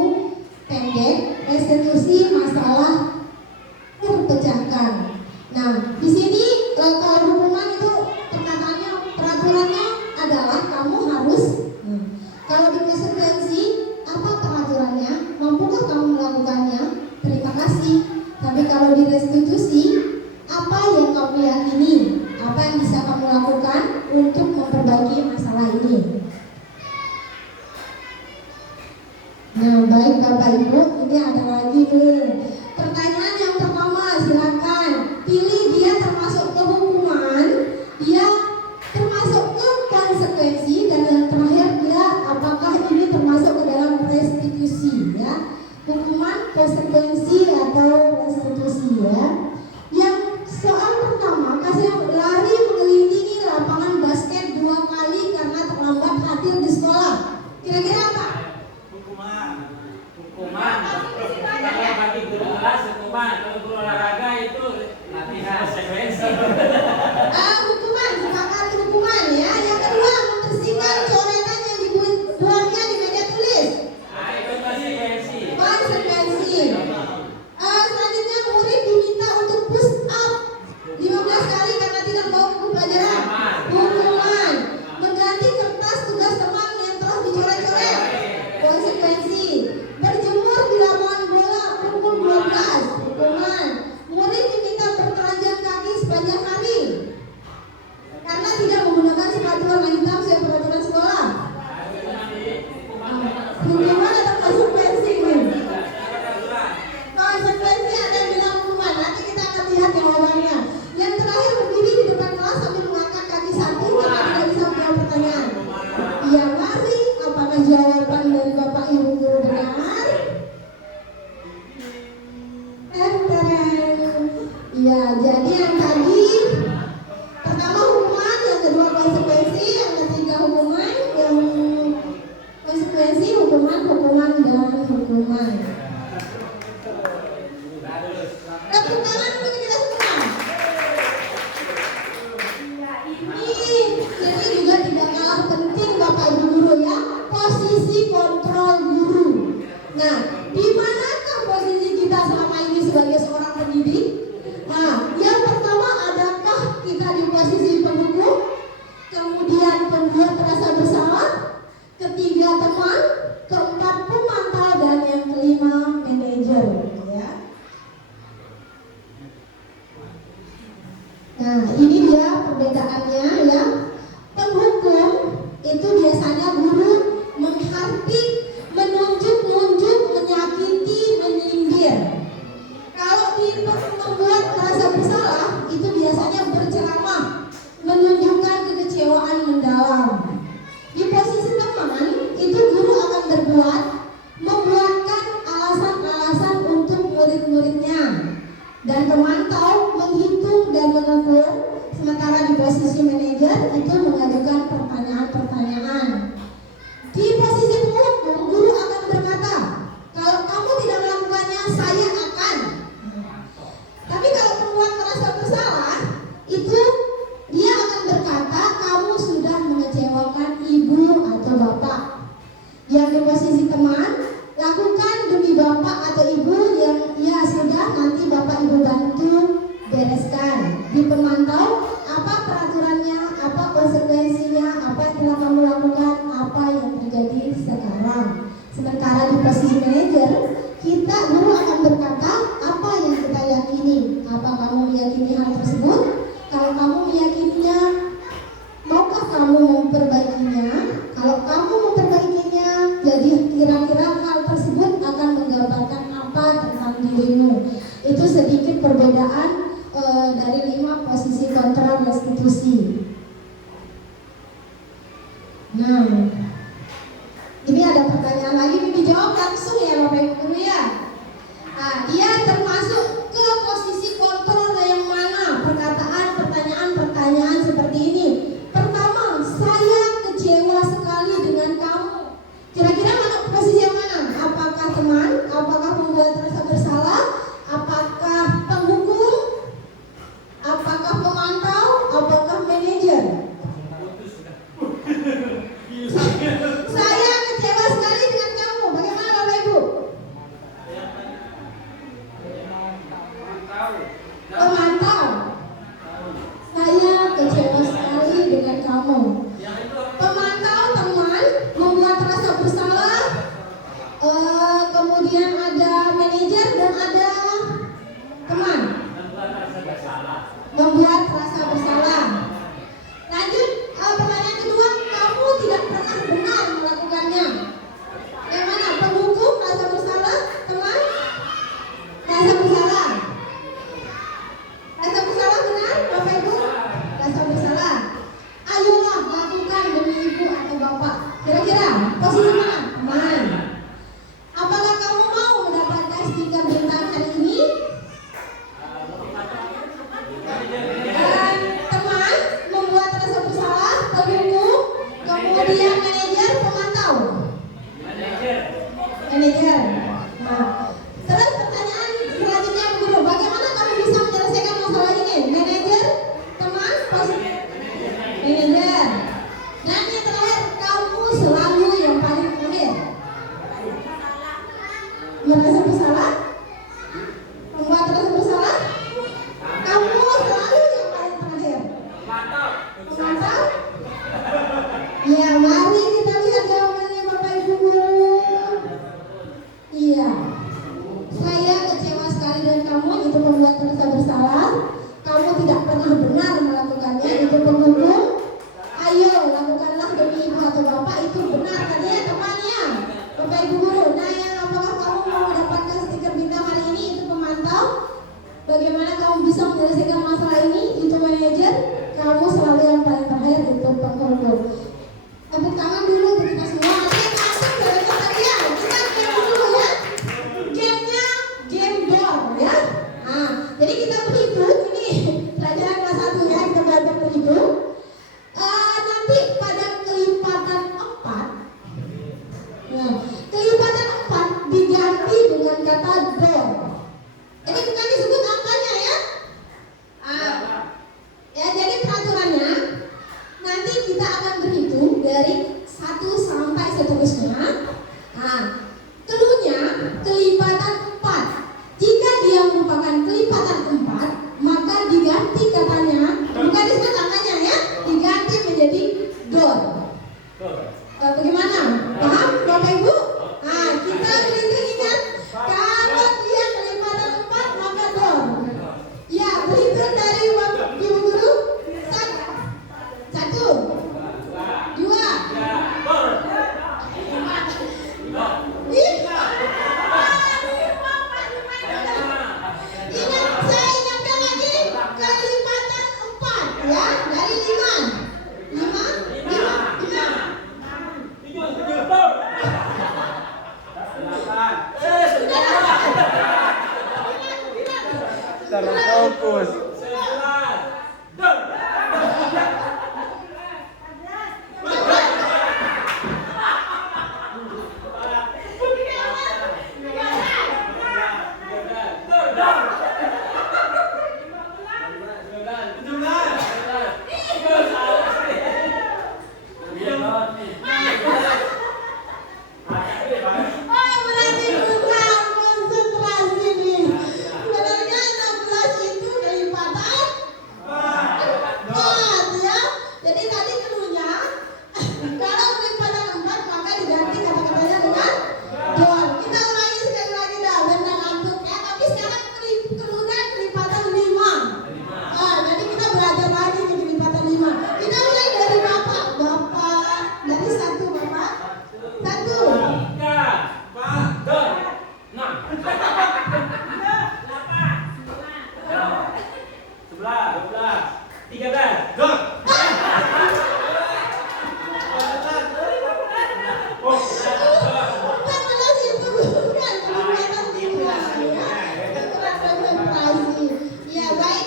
pendek. Restitusi, masalah terpecahkan. Nah, di sini kalau hukuman itu perkataannya, peraturannya adalah kamu harus. Kalau di konsekuensi, apa peraturannya? Mampukah kamu melakukannya? Terima kasih. Tapi kalau di restitusi, apa yang kamu yakini? Apa yang bisa kamu lakukan untuk memperbaiki masalah ini? Nah, baik Bapak Ibu, ini ada lagi nih. Pertanyaan yang pertama, silakan pilih dia termasuk ke hukuman, dia termasuk ke konsekuensi, dan yang terakhir dia apakah ini termasuk ke dalam restitusi ya. Hukuman, konsekuensi atau restitusi ya. Yang soal pertama, kasih lari mengelilingi lapangan basket 2 kali karena terlambat hadir di sekolah. Kira-kira apa? Hukuman. Kalau bagi guru kelas hukuman, kalau guru olahraga itu latihan konsekuensi. Hukuman, sepakat hukuman ya. Yang kedua, membersihkan coretan yang dibuatnya di meja tulis. Itu konsekuensi. Konsekuensi. Selanjutnya, murid diminta untuk push up 15 kali karena tidak bawa buku pelajaran. Hukuman. Mengganti kertas tugas teman yang telah dicoret-coret. Konsekuensi. Berjemur di lapangan bola pukul 12. Hukuman. Murid diminta bertelanjang kaki sepanjang hari karena tidak menggunakan sepatu warna hitam sesuai peraturan sekolah. Hukuman atau konsekuensi ini? Konsekuensi ada yang bilang hukuman. Nanti kita akan lihat jawabannya. Yang terakhir, berdiri di depan kelas sambil mengangkat kaki satu karena tidak bisa menjawab pertanyaan. Iya, mari. Apakah jawaban dari Bapak Ibu guru benar? Iya, jadi yang tadi pertama hukuman, yang kedua konsekuensi, yang ketiga hukuman, yang konsekuensi, hukuman, dan hukuman. Tepuk tangan untuk kita semua. Ini juga tidak kalah penting Bapak Ibu guru ya, posisi kontrol guru. Nah, di manakah posisi kita selama ini sebagai seorang pendidik? Nah, yang pertama Nah, ini dia perbedaannya ya. Penghukum itu biasanya guru menghardik, menunjuk-nunjuk, menyakiti, menyindir. Kalau membuat merasa bersalah, itu biasanya berceramah, menunjukkan kekecewaan mendalam. Di posisi teman, itu guru akan membuatkan alasan-alasan untuk murid-muridnya. Dan pemantau menghitung dan menegur, sementara di posisi manajer itu mengajukan pertanyaan-pertanyaan. Di posisi penghukum, guru akan berkata, kalau kamu tidak melakukannya, saya akan. Tapi kalau pembuat merasa bersalah, itu dia akan berkata, kamu sudah mengecewakan ibu atau bapak. Yang di posisi teman, lakukan demi bapak atau ibu yang ya sudah, nanti bapak ibu bantu bereskan. Di pemantau, apa peraturannya, apa konsekuensinya, apa yang telah kamu lakukan, apa yang terjadi sekarang. Sementara di posisi manajer, kita guru akan berkata apa yang kita yakini. Apa kamu meyakini hal tersebut? Kalau kamu meyakininya, maukah kamu memperbaikinya? Kalau kamu memperbaikinya, jadi kira-kira hal tersebut akan menggambarkan apa tentang dirimu. Itu sedikit perbedaan dari 5 posisi kontrol restitusi. Nah, ini ada pertanyaan lagi, ini dijawab langsung ya Bapak Ibu Guru ya. Nah, dia termasuk ke posisi kontrol yang mana? Pertanyaan seperti ini. Pertama, saya kecewa sekali dengan kamu. Kira-kira mana posisi yang mana? Apakah teman? Apakah pembuat rasa bersalah? Apakah penghukum? Apakah pemantau? Apakah manajer? Saya kecewa sekali dengan kamu. Bagaimana Bapak Ibu? Pemantau. Saya kecewa sekali dengan kamu. Pemantau teman, membuat rasa bersalah. Kemudian ada manajer dan ada teman, membuat rasa bersalah. Lanjut, pertanyaan kedua, kamu tidak pernah benar melakukannya. Yang mana? Penghukum, rasa bersalah, teman, rasa bersalah. Rasa bersalah benar, Bapak Ibu? Rasa bersalah. Ayolah lakukan demi ibu atau bapak. Kira-kira posisi mana? Teman. Apakah kamu mau mendapatkan stiker bintang hari ini? Teman, membuat rasa bersalah, penghukum, kemudian manajer, pemantau. Manajer. Nah, terus pertanyaan selanjutnya guru, bagaimana kamu bisa menyelesaikan masalah ini? Manajer, teman, manajer. Dan yang terakhir, kamu selalu yang paling terakhir. Merasa bersalah? Membuat rasa bersalah? Kamu selalu yang paling terakhir. Pemantau? Ya, mari kita lihat jawabannya Bapak Ibu Guru. Iya. Saya kecewa sekali dengan kamu, itu membuat rasa bersalah. Kamu tidak pernah benar melakukannya, itu penghukum. Ayo, lakukanlah demi ibu atau bapak, itu benar tadi ya temannya. Bapak Ibu Guru, nah yang apakah kamu mau mendapatkan stiker bintang hari ini, itu pemantau. Bagaimana kamu bisa menyelesaikan masalah ini, itu manajer. Kamu selalu yang paling terakhir, itu penghukum. Tepuk tangan dulu untuk kita semua. Kita game dulu ya. Gamenya game door ya. Nah, jadi kita berhitung ini pelajaran kelas 1 ya. Ya, dari 5. 5. Fokus. Oh, berarti bukan konsentrasi nih. Sebenarnya 16 itu daripada 4 ya. Jadi tadi keluarnya kalau daripada 4 maka diganti kata-katanya dengan don. Kita ulangi sekali lagi dah benda ngantuk ya. Tapi sekarang keluarnya kelipatan 5. Nanti kita belajar lagi nih kelipatan 5. Kita mulai dari bapak. Dari 1 bapak. 14 itu bukan kelipatan 5 ya. Itulah konsentrasi. Ya baik,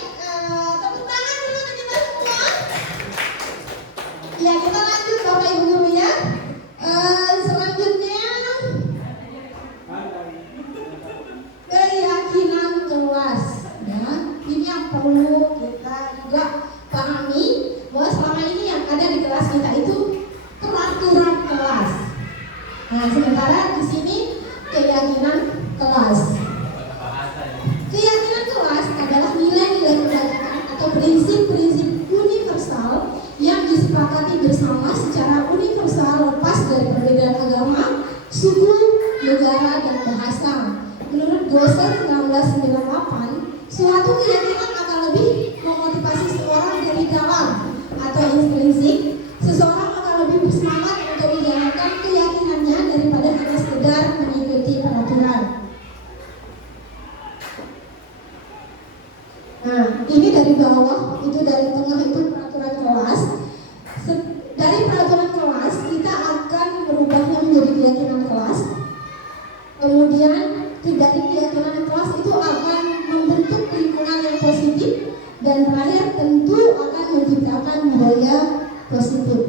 tepuk tangan dulu untuk kita semua. Ya kita lanjut Bapak Ibu Guru ya. Selanjutnya keyakinan kelas ya. Ini yang perlu kita juga pahami bahwa selama ini yang ada di kelas kita itu peraturan kelas. Nah, sementara di sini keyakinan kelas. Keyakinan kelas adalah nilai-nilai pelajaran atau prinsip-prinsip universal yang disepakati bersama secara universal lepas dari perbedaan agama, suku, negara, dan bahasa. Menurut Gosser 1998, suatu keyakinan akan lebih memotivasi seseorang dari dalam atau intrinsik. Seseorang akan lebih bersemangat untuk menjalankan keyakinannya daripada hanya sekedar mengikuti peraturan. Nah, ini dari bawah, itu dari tengah itu peraturan kelas. Dari peraturan kelas kita akan merubahnya menjadi keyakinan kelas. Kemudian dari keyakinan kelas itu akan membentuk lingkungan yang positif, dan terakhir tentu akan menciptakan budaya positif.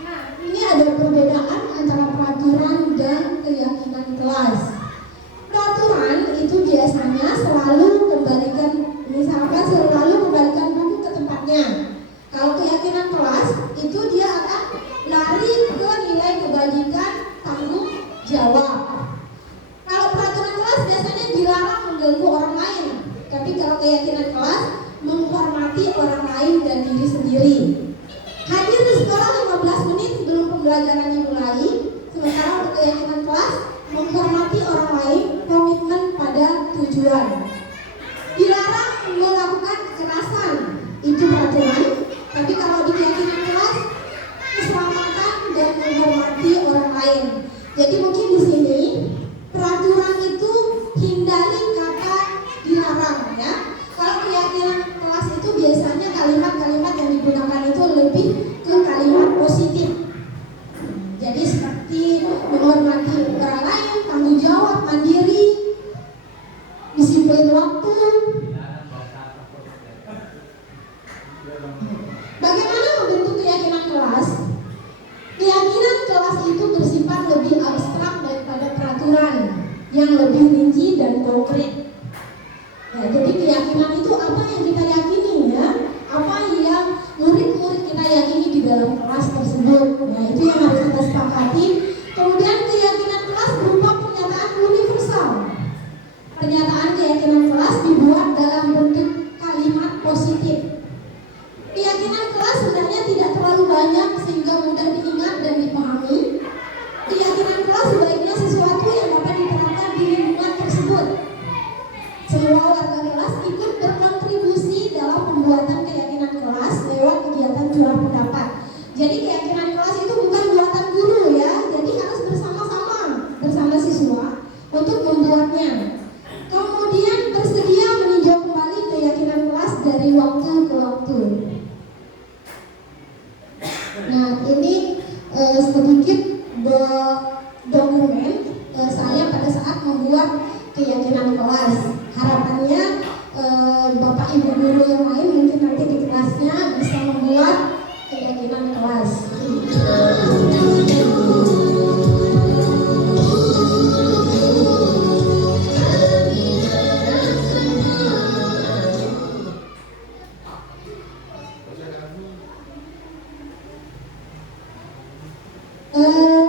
Nah, ini ada perbedaan antara peraturan dan keyakinan kelas. Peraturan itu biasanya selalu kembalikan, misalkan selalu kembalikan buku ke tempatnya. Kalau keyakinan kelas itu dia akan lari ke nilai kebajikan tanggung jawab. Kalau peraturan kelas biasanya dilarang mengganggu orang lain, tapi kalau keyakinan kelas menghormati orang lain dan diri sendiri. Hadir di sekolah 15 menit sebelum pembelajaran dimulai. Sementara untuk keyakinan kelas menghormati orang lain, komitmen pada tujuan. Dilarang melakukan kekerasan, itu peraturan. Tapi kalau di keyakinan kelas, keselamatan dan menghormati orang lain. Jadi mungkin di sini peraturan itu hindari kata dilarang ya. Kalau keyakinan kelas itu biasanya kalimat-kalimat yang digunakan itu lebih ke kalimat positif. Jadi seperti menghormati orang lain, tanggung jawab, mandiri, disiplin waktu. Bagaimana membentuk keyakinan kelas? Keyakinan kelas itu bersifat lebih abstrak daripada peraturan yang lebih rinci dan konkret. Nah, jadi keyakinan itu apa yang kita yakini ya, apa yang murid-murid kita yakini di dalam kelas tersebut. Nah, itu yang harus kita sepakati. Kemudian keyakinan kelas berupa pernyataan universal. Pernyataan keyakinan kelas dibuat dalam bentuk kalimat positif. Keyakinan kelas sebenarnya tidak terlalu banyak sehingga mudah diingat dan dipahami. Keyakinan kelas sebaiknya sesuatu yang dapat diterapkan di lingkungan tersebut. Semua warga kelas ikut berkontribusi dalam pembuatan keyakinan kelas lewat kegiatan curah pendapat. Jadi keyakinan kelas itu bukan buatan guru ya, jadi harus bersama-sama bersama siswa untuk membuatnya. Kemudian bersedia meninjau kembali keyakinan kelas dari Bapak Ibu guru yang lain mungkin nanti di kelasnya bisa membuat keyakinan kelas.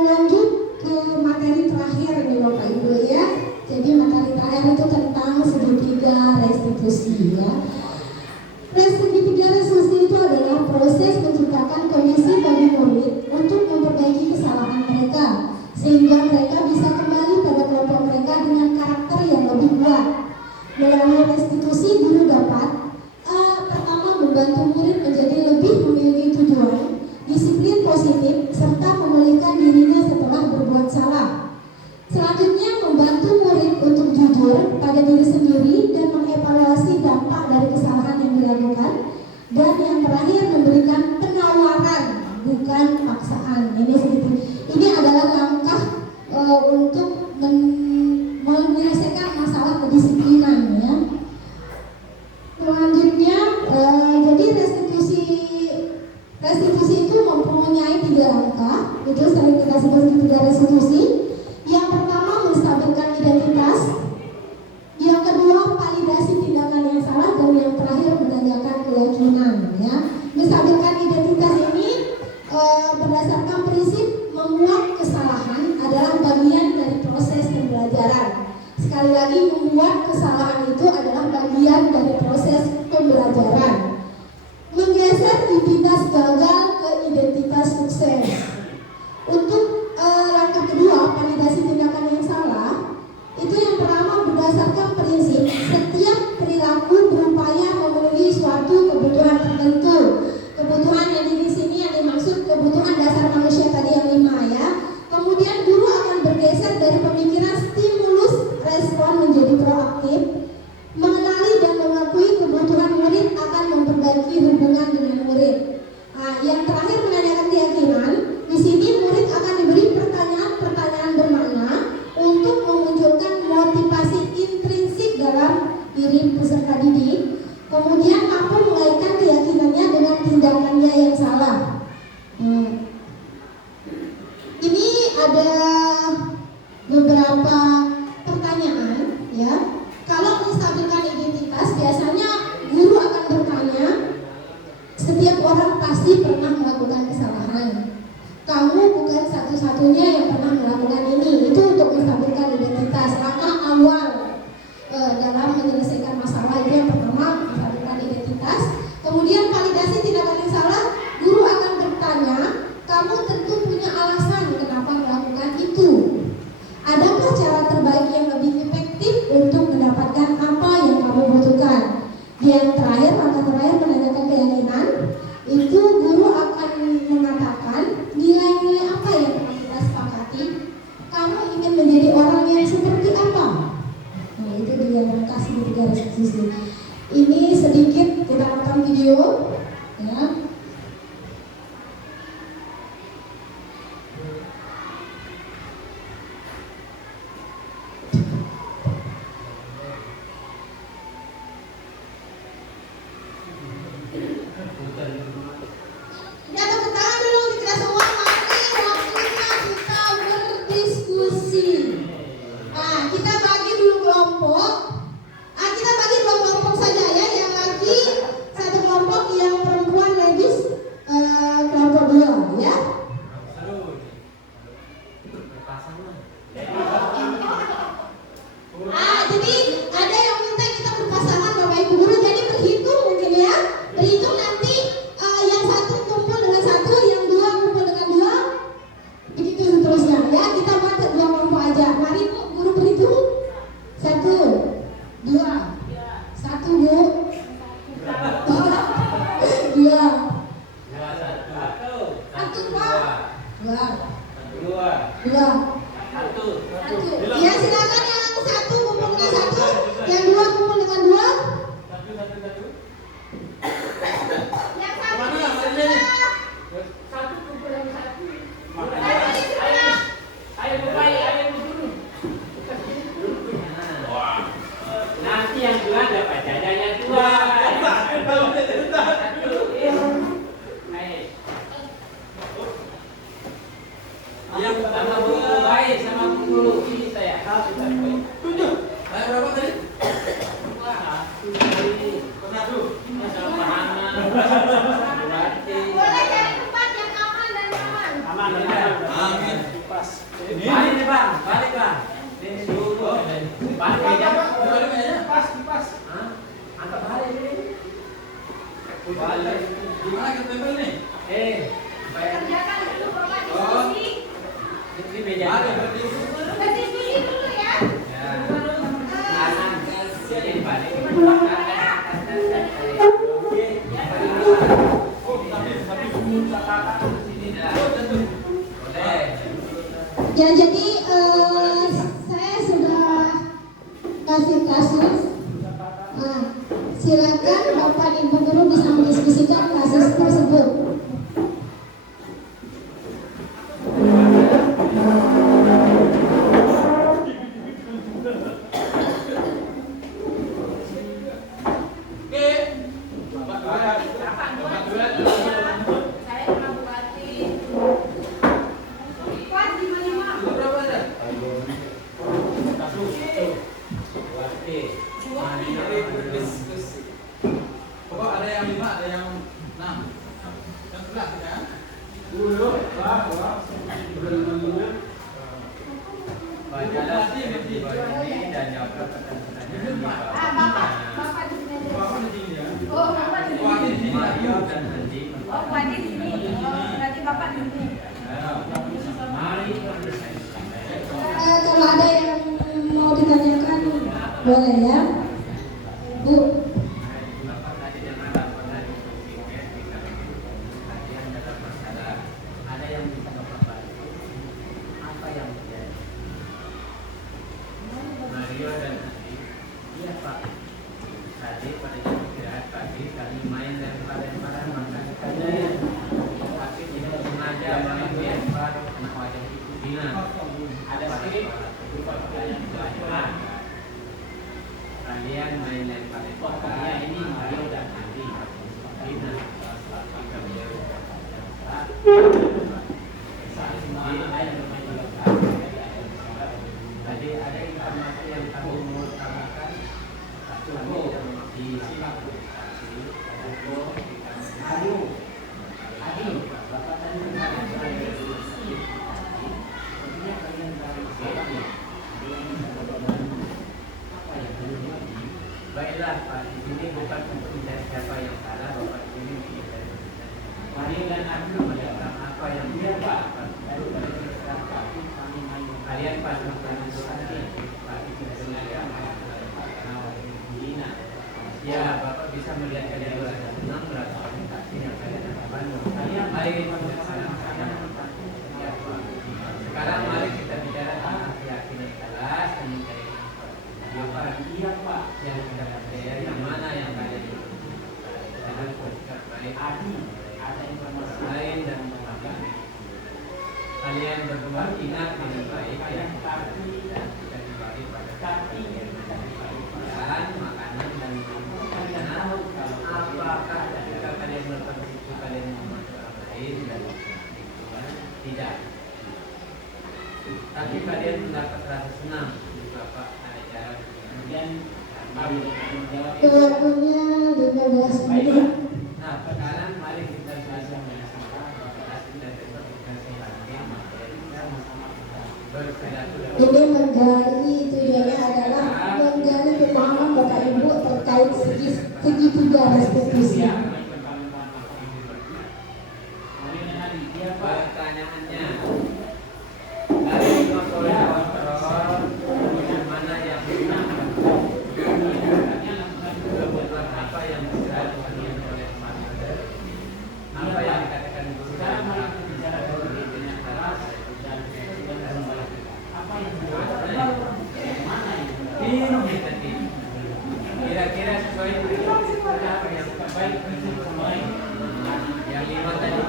Lanjut ke materi terakhir nih Bapak Ibu ya. Jadi materi terakhir itu tentang segitiga restitusi ya. Segitiga restitusi itu adalah proses menciptakan kondisi bagi murid untuk memperbaiki kesalahan mereka sehingga mereka bisa kembali pada kelompok mereka dengan karakter yang lebih kuat. Melalui restitusi guru dapat pertama membantu murid menjadi lebih memiliki tujuan, disiplin positif, serta memulihkan dirinya setelah berbuat salah. Selanjutnya membantu murid untuk jujur pada diri sendiri dan mengevaluasi dampak dari kesalahan yang dilakukan. Dan yang terakhir memberikan penawaran, bukan paksaan. Ini adalah langkah untuk menyelesaikan masalah kedisiplinan ya. Selanjutnya jadi restitusi itu mempunyai 3 langkah. Itu sering kita sebut segitiga restitusi. Yang pertama menstabilkan identitas, yang kedua validasi tindakan yang salah, dan yang terakhir menanyakan keyakinan ya. Menstabilkan identitas ini berdasarkan prinsip membuat kesalahan adalah bagian dari proses pembelajaran. Sekali lagi, membuat kesalahan itu adalah bagian dari proses pembelajaran. Menggeser identitas gagal ke identitas sukses. Untuk langkah kedua, validasi tindakan yang salah, itu yang pertama berdasarkan prinsip setiap perilaku berupaya memenuhi suatu kebutuhan tertentu. Kebutuhan yang di sini yang dimaksud kebutuhan dasar manusia tadi yang 5 ya. Kemudian guru akan bergeser dari pemikiran stimulus respon menjadi proaktif, mengenali dan mengakui kebutuhan murid akan memperbaiki hubungan dengan murid. Nah, yang terakhir menanyakan keyakinan. Di sini murid akan diberi pertanyaan-pertanyaan bermakna untuk memunculkan motivasi intrinsik dalam diri peserta didik. Kemudian mampu mengaitkan keyakinannya dengan tindakannya yang salah. Ini ada beberapa pertanyaan ya. Kalau menstabilkan identitas, biasanya guru akan bertanya, setiap orang pasti pernah melakukan kesalahan. Kamu bukan satu-satunya yang pernah melakukan ini. Itu untuk menstabilkan identitas. Langkah awal dalam menyelesaikan masalah itu yang pertama menstabilkan identitas. Kemudian validasi tindakan yang salah, guru akan bertanya, kamu tentu punya alasan kenapa melakukan itu. Adakah cara terbaik yang lebih efektif untuk mendapatkan apa yang kamu butuhkan? Yang terakhir, langkah terakhir menanyakan keyakinan. Itu guru akan mengatakan nilai-nilai apa yang kita sepakati. Kamu ingin menjadi orang yang seperti apa? Nah, itu dia yang kasih segitiga restitusi. Ini sedikit kita nonton video ya. Ya, tepuk tangan dulu kita semua. Mari waktunya kita berdiskusi. Nah, kita bagi dulu kelompok. Kita bagi 2 kelompok saja ya. Yang laki 1 kelompok, yang perempuan ladies kelompok 2 ya. Jadi ada yang minta kita berpasangan Bapak Ibu guru. Jadi berhitung mungkin ya. Berhitung nanti yang satu kumpul dengan satu Boleh cari tempat yang aman dan nyaman. Amin. Balik nih bang, balik bang. Ini dulu. Balik aja. Pas. Angkat balik ini. Balik. Gimana kita tempel nih? Kerjakan dulu Bapak diskusi. Ini meja. Berdiskusi dulu ya. Kanan. Jadi balik. Ya jadi saya sudah kasih kasus. Nah, silakan Bapak Ibu guru bisa mendiskusikan kasus tersebut. Saya pernah bupati. Kuat 55. Pokok ada yang 5, ada yang 6. Yang sebelah kan? Bacalah ini dan jawab pertanyaan. Bapak di sini aja. Oh, Bapak di sini. Mario dan Andi. Oh, Pak di sini. Oh, berarti Bapak di sini. Mari. Kalau ada yang mau ditanyakan boleh ya, Bu. Bapak tadi dengan laporan kajian dalam masalah ada yang bisa Bapak bantu? Apa yang terjadi? Mario dan Andi. Iya Pak. Tadi pada jam istirahat pagi kami main lempar-lemparan makan ikan. Tapi tidak sengaja main lempar kena wajah ibu Dina. Ada sedikit berupa pertanyaan kelanjutan. Kalian main lempar-lemparan ini Mario dan Andi. Dina. Tadi ada informasi yang kami mau tambahkan. Kami tidak mengerti Adi, Bapak tadi kemarin sepertinya kalian dari sini. Apa yang terjadi? Baiklah Pak, di sini bukan untuk mencari siapa yang salah, Bapak di sini untuk mencari Mario dan Adi melihat apa yang dia Pak. Kalian pas makanan Tuhan Pak tidak sengaja ya, Bapak bisa melihat kalian merasa senang, merasa orientasi yang kalian lakukan. Kalian mari sekarang mari kita bicara tentang keyakinan kelas dan keyakinan iya Pak yang kita percaya yang mana yang kalian dengan bersikap baik ada informasi lain dan kalian berdua ingat dengan baik ya dan kita dibagi pada kaki makanan dan apakah ketika kalian melakukan itu kalian membantu orang lain dan tidak, tapi kalian mendapat rasa senang di Bapak ada cara kemudian kami menjawab itu. Waktunya 15 menit. Nah sekarang mari kita belajar bersama dan besok kita selesai materi bersilaturahmi. Ini menggali tujuannya adalah menggali pemahaman Bapak Ibu terkait segi tiga restitusi. Pertanyaannya dari lima kontrol mana yang benar kebetulan apa yang dijelaskan oleh Mario apa yang dikatakan guru dan kira-kira sesuai apa yang terbaik yang lima tadi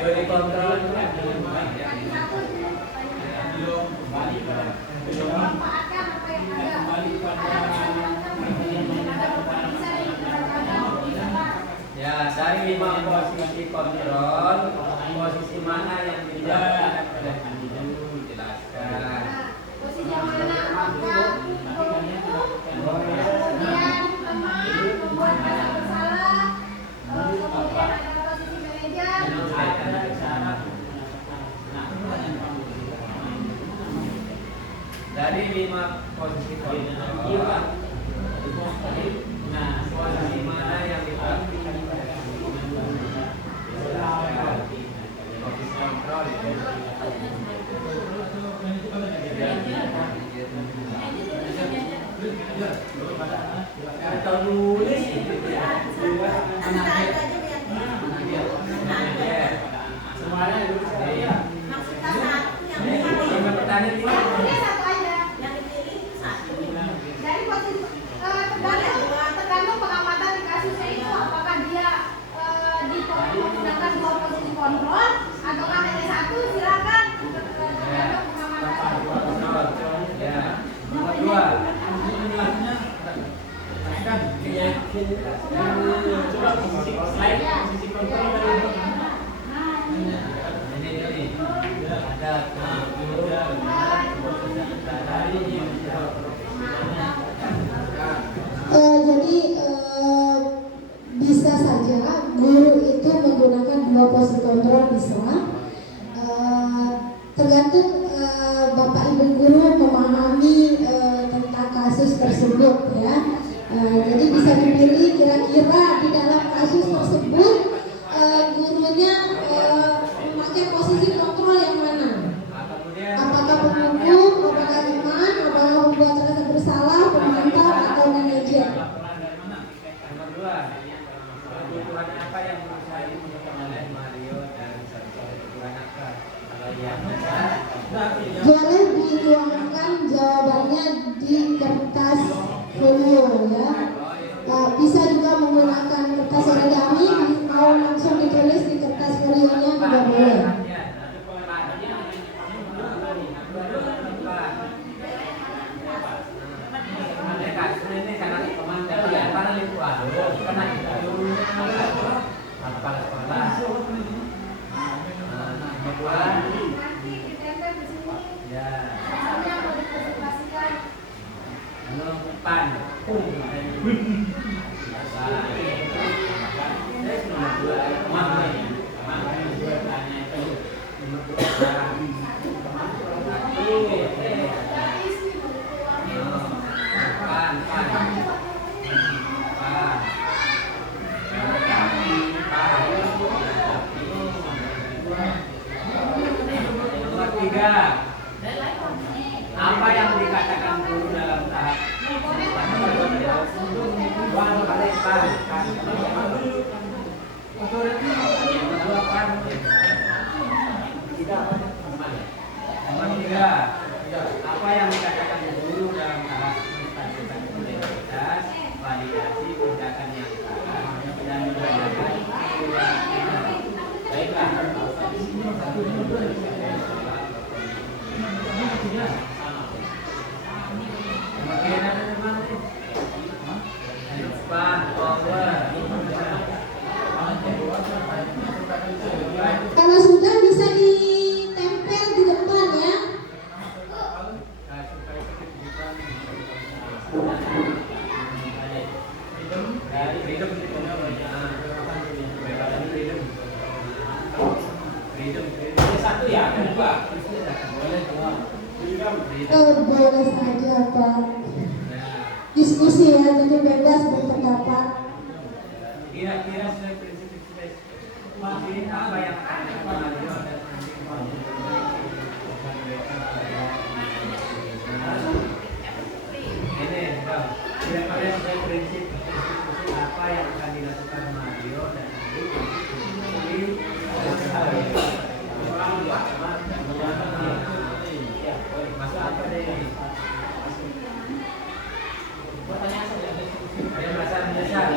teori kontrol itu kan belum baik ya belum kembali pada Memanfaatkan apa yang ada. ya dari lima posisi kontrol posisi mana yang dijelaskan oleh Andi dulu jelaskan Posisi yang mana? Apakah Nah, posisi mana yang dipakai? Office control itu. Atau nulis itu ya. Semuanya itu pertanyaan ini. Satu aja. Yang dipilih satu. Dari posisi tergantung pengamatan di kasusnya itu apakah dia menggunakan dua posisi kontrol ataukah hanya satu, silakan. Tergantung pengamatan. Ya. Nomor 2. Coba posisi slide, posisi kontrol dari ini. Ada Jadi bisa saja guru itu menggunakan dua posisi kontrol bisa. Tergantung Bapak Ibu guru memahami tentang kasus tersebut ya. Jadi bisa dipilih kira-kira di dalam kasus tersebut gurunya memakai posisi kontrol yang mana? Apakah penghukum, apakah imam, apakah membuat rasa bersalah, pengantar atau manajer? Nomor 2. Kebutuhan apa yang berusaha dibutuhkan oleh Mario dan Santo? Kebutuhan apa? Kalau yang Boleh dituangkan jawabannya di kertas folio ya. Bisa juga menggunakan kertas origami, mau langsung ditulis di kertas folionya juga boleh. ini karena pemandangan karena lingkungan karena kita dulunya apa sekolah Nanti ditempel di sini. ya Misalnya mau dipresentasikan. pan Nomor 3. Apa yang dikatakan guru dalam tahap Nomor 3. Apa yang dikatakan guru dalam tahap menstatuskan integritas, validasi tindakan yang salah dan menanyakan baiklah. Kalau sudah bisa ditempel di depan ya. Satu ya, dua. Boleh saja Pak. Diskusi ya, jadi bebas berpendapat. Kira-kira sudah prinsip-prinsip apa yang akan dilakukan dan ini kira-kira sudah prinsip apa yang akan dilakukan Mario dan masuk apa deh ini? Ada masalah menyesal,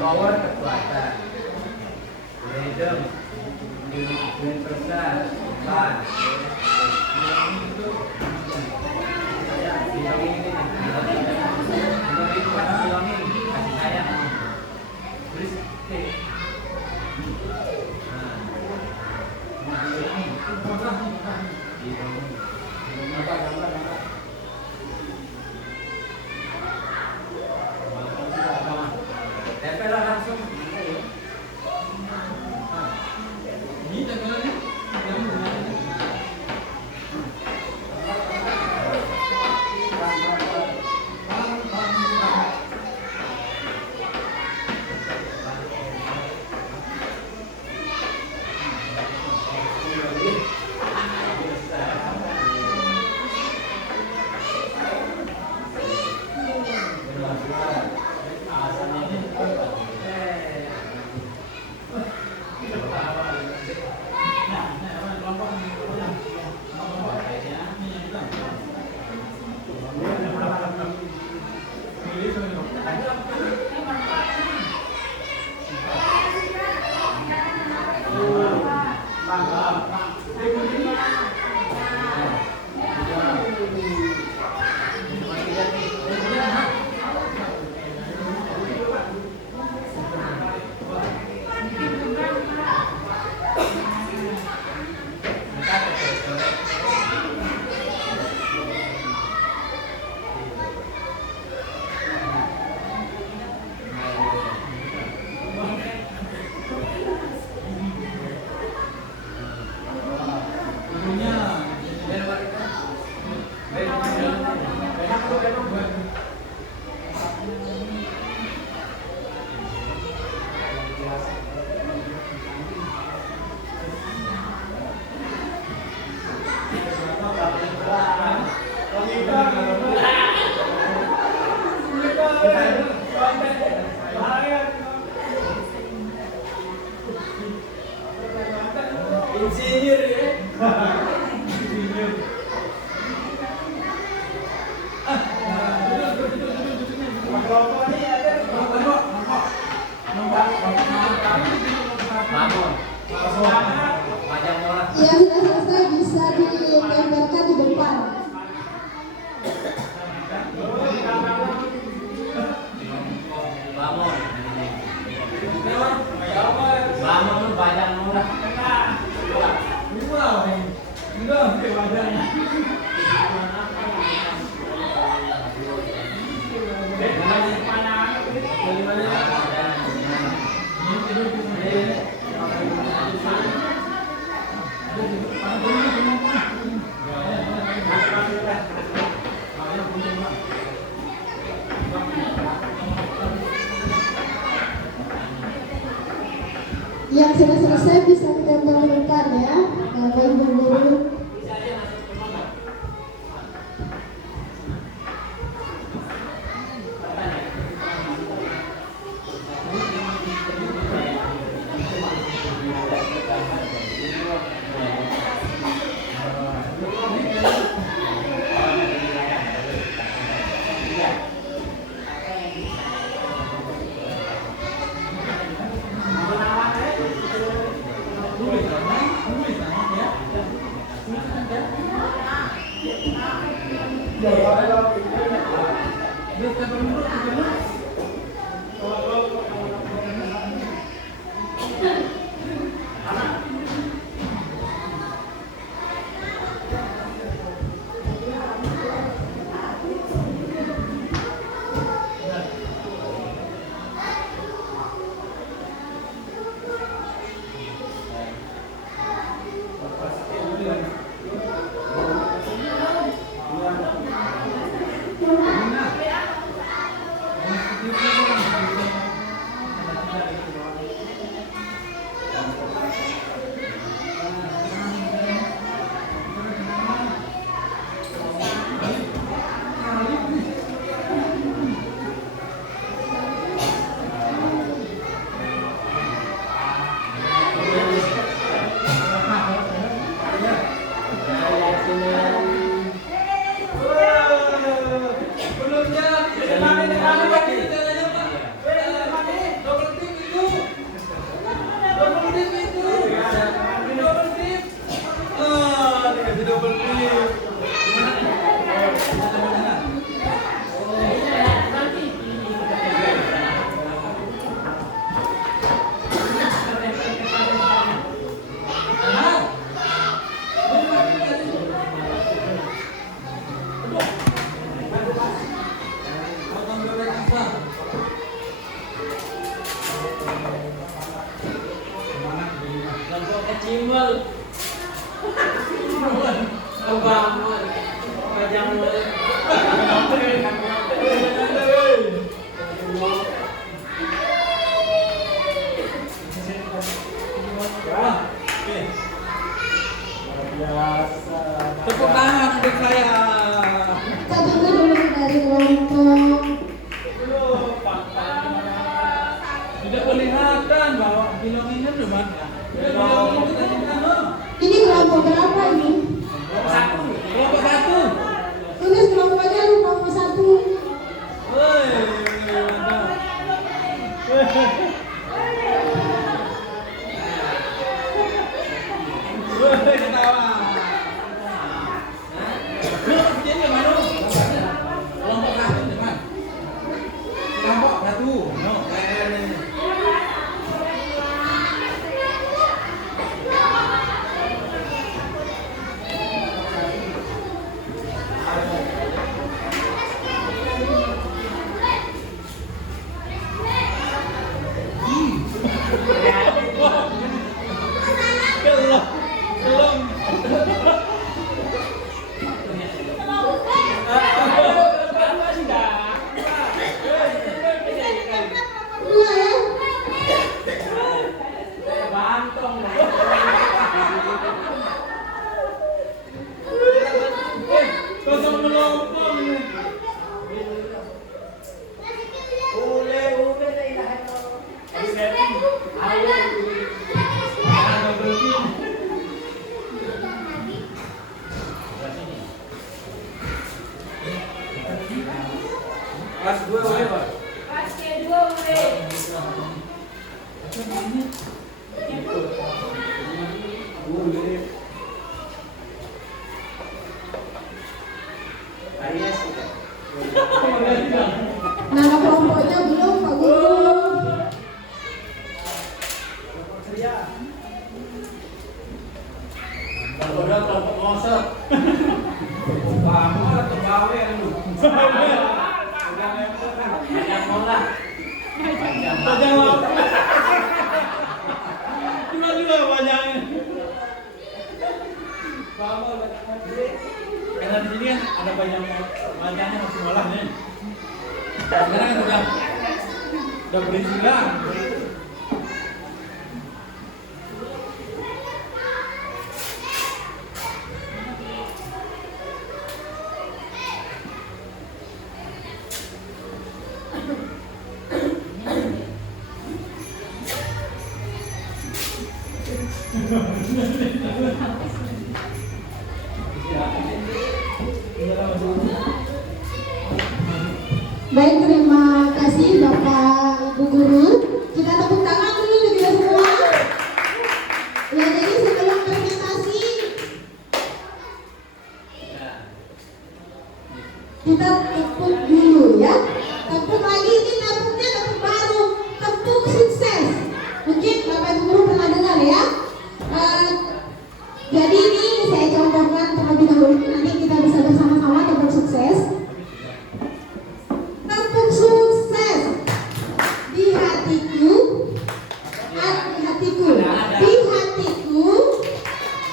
power kekuatan, freedom, universal, fun, kasih sayang, tempel langsung. Insinyur ya. Yang sudah selesai bisa ditempelkan di depan. Bangun badan murah. Yang sudah selesai bisa ditempel di depan ya, Bapak Ibu guru. Cimbal. Bangun. Kajang mulai. Tepuk tangan untuk saya. Tapi dulu dari kelompok. Tidak kelihatan bahwa bilangnya di mana. Ini kelompok berapa ini? Kelompok satu. Tulis kelompoknya nomor 1. Kelas 2 boleh, Pak? Kelas kedua boleh. Arias juga. Nama kelompoknya belum Pak Guru. Udah kelompok ngosok. Kamu ada kebawe lu. Banyak mola. Banyak mola. Cuma juga banyaknya. Karena di sini kan ada banyaknya masih mola nih. Sekarang kan udah berisi lah. Baik, terima kasih Bapak Ibu Guru. Kita tepuk tangan dulu kita semua. Ya, jadi sebelum presentasi kita tepuk dulu ya. Tepuk lagi, ini tepuknya tepuk baru, tepuk sukses. Mungkin Bapak Ibu Guru pernah dengar ya. Jadi ini saya contohkan terlebih dahulu, nanti kita bisa bersama-sama tepuk sukses. Tepuk sukses di hatiku, di hatiku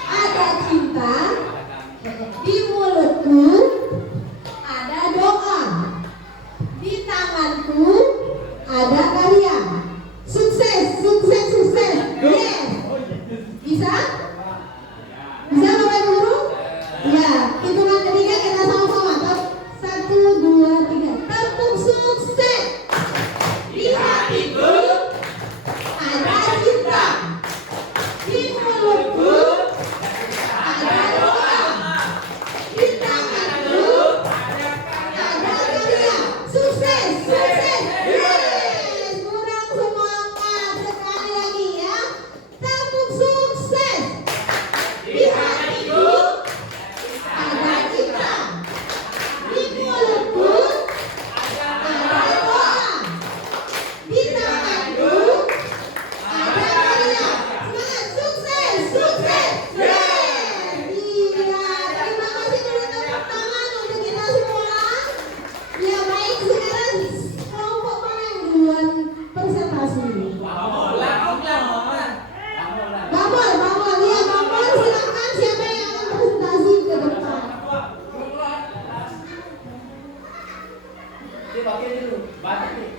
ada cinta, di mulutku ada doa, di tanganku ada karya. Sukses, sukses, sukses. Yes. Bisa? Bisa Bapak Ibu Guru? Ya, hitungan ketiga kita sama-sama. 1, 2, 3. Tepuk sukses. Di hatiku ada cinta, di mulutku ada doa, di tanganku ada karya. Sukses, sukses. Yes. Kurang semangat sekali lagi ya. Tepuk sukses. Di hatiku ada cinta, di mulutku ada doa, di tanganku ada karya. Semangat, sukses, sukses. Yes. Iya, terima kasih dulu tepuk tangan untuk kita semua. Ya baik, sekarang kelompok mana yang duluan presentasi? Bambol, ya Bambol, silakan siapa yang akan presentasi ke depan? Dipakai dulu, batik nih.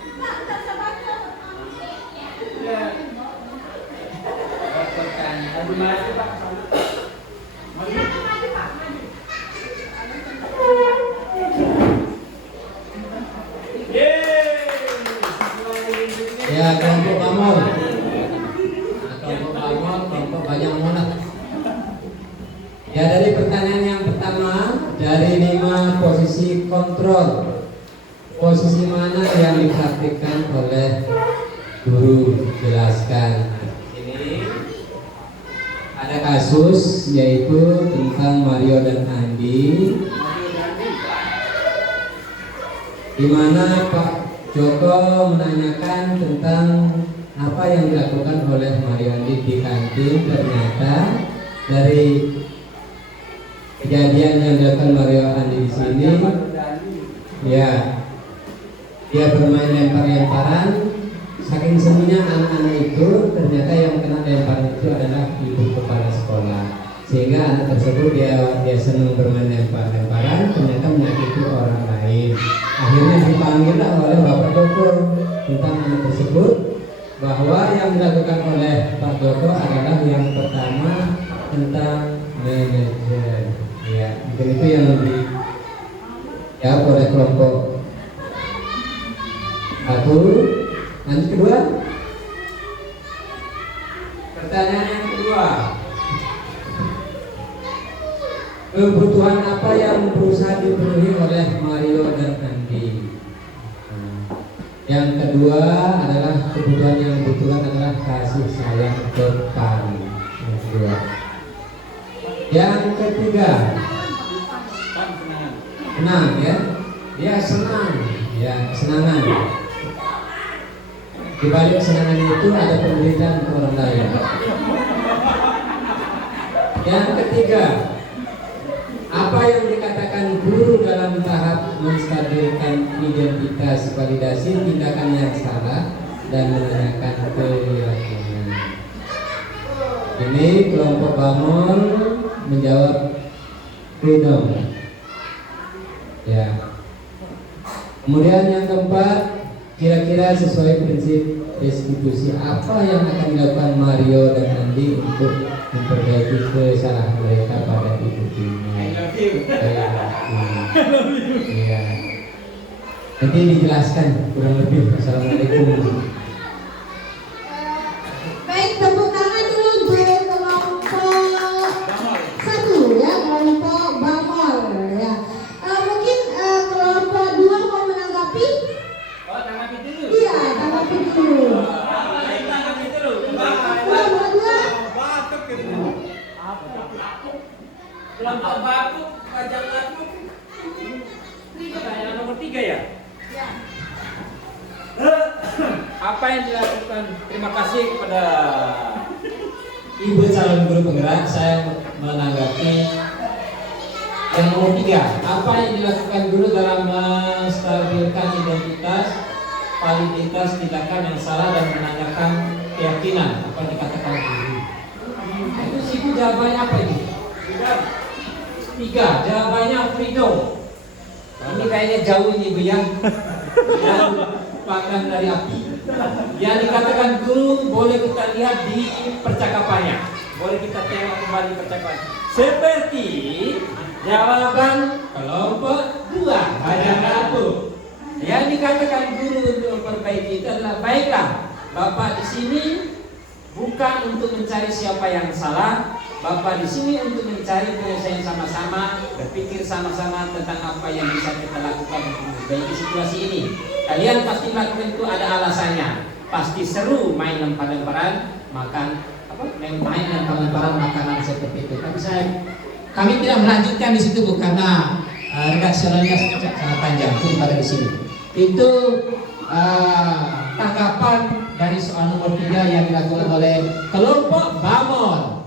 Pertanyaan di mana sih, Pak? Ya, kelompok Bambol. Kelompok Bambol, kelompok banyak mola. Ya, dari pertanyaan yang pertama, dari 5 posisi kontrol, posisi mana yang dipraktikkan oleh guru? Jelaskan. Ini ada kasus yaitu tentang Mario dan Andi, di mana Pak Joko menanyakan tentang apa yang dilakukan oleh Mario Andi di kantin. Ternyata dari kejadian yang dilakukan Mario Andi di sini, ya, dia bermain lempar-lemparan. Saking semuanya anak-anak itu, ternyata yang kena lemparan itu adalah ibu kepala sekolah. Sehingga anak tersebut dia senang bermain lempar-lemparan, ternyata menyakiti orang lain. Akhirnya dipanggillah oleh Bapak Joko tentang anak tersebut, bahwa yang dilakukan oleh Pak Joko adalah yang pertama tentang manajer. Ya, mungkin itu yang dijawab oleh kelompok 1. Lanjut kedua. Pertanyaan yang kedua, kebutuhan apa yang berusaha dipenuhi oleh Mario dan Andi? kedua adalah kebutuhan yang dibutuhkan adalah kasih sayang kepan. Yang kedua. Yang ketiga, senang ya. Dia senang, ya kesenangan. Di balik kesenangan itu ada penderitaan untuk orang lain. Yang ketiga, apa yang dikatakan guru dalam tahap menstabilkan identitas validasi tindakan yang salah dan menanyakan keyakinan. Ini kelompok Bamor menjawab freedom. Ya. Kemudian yang keempat, kira-kira sesuai prinsip restitusi apa yang akan dilakukan Mario dan Andi untuk memperbaiki kesalahan mereka pada ibu ini? Iya. Nanti dijelaskan kurang lebih. Assalamualaikum. Baik, tepuk tangan dulu untuk kelompok satu ya, kelompok Bamor ya. Mungkin kelompok dua mau menanggapi? Oh, tanggapi dulu. Iya, tanggapi dulu. Tanggapi dulu. Kelompok dua. Kelompok baku, pajak laku. Yang nomor 3 ya? Ya. Apa yang dilakukan? Terima kasih kepada Ibu calon guru penggerak. Saya menanggapi yang nomor 3. Apa yang dilakukan guru dalam menstabilkan identitas, validitas tindakan yang salah dan menanyakan keyakinan? Apa yang dikatakan guru? Itu sih jawabannya apa ini? 3. Jawabannya freedom. Ini kayaknya jauh ini Bu ya. Yang panggang dari api. Yang dikatakan guru boleh kita lihat di percakapannya. Boleh kita tengok kembali percakapan. Seperti jawaban kelompok 2 Bajang Lapu. Yang dikatakan guru untuk memperbaiki itu adalah, baiklah, Bapak di sini bukan untuk mencari siapa yang salah. Bapak di sini untuk mencari penyelesaian sama-sama, berpikir sama-sama tentang apa yang bisa kita lakukan untuk memperbaiki situasi ini. Kalian pasti melakukan itu ada alasannya. Pasti seru main lempar-lemparan main lempar-lemparan makanan seperti itu. Tapi kami tidak melanjutkan di situ, Bu, karena redaksionalnya sangat panjang. Itu pada di sini. Itu tanggapan dari soal nomor 3 yang dilakukan oleh kelompok Bamor.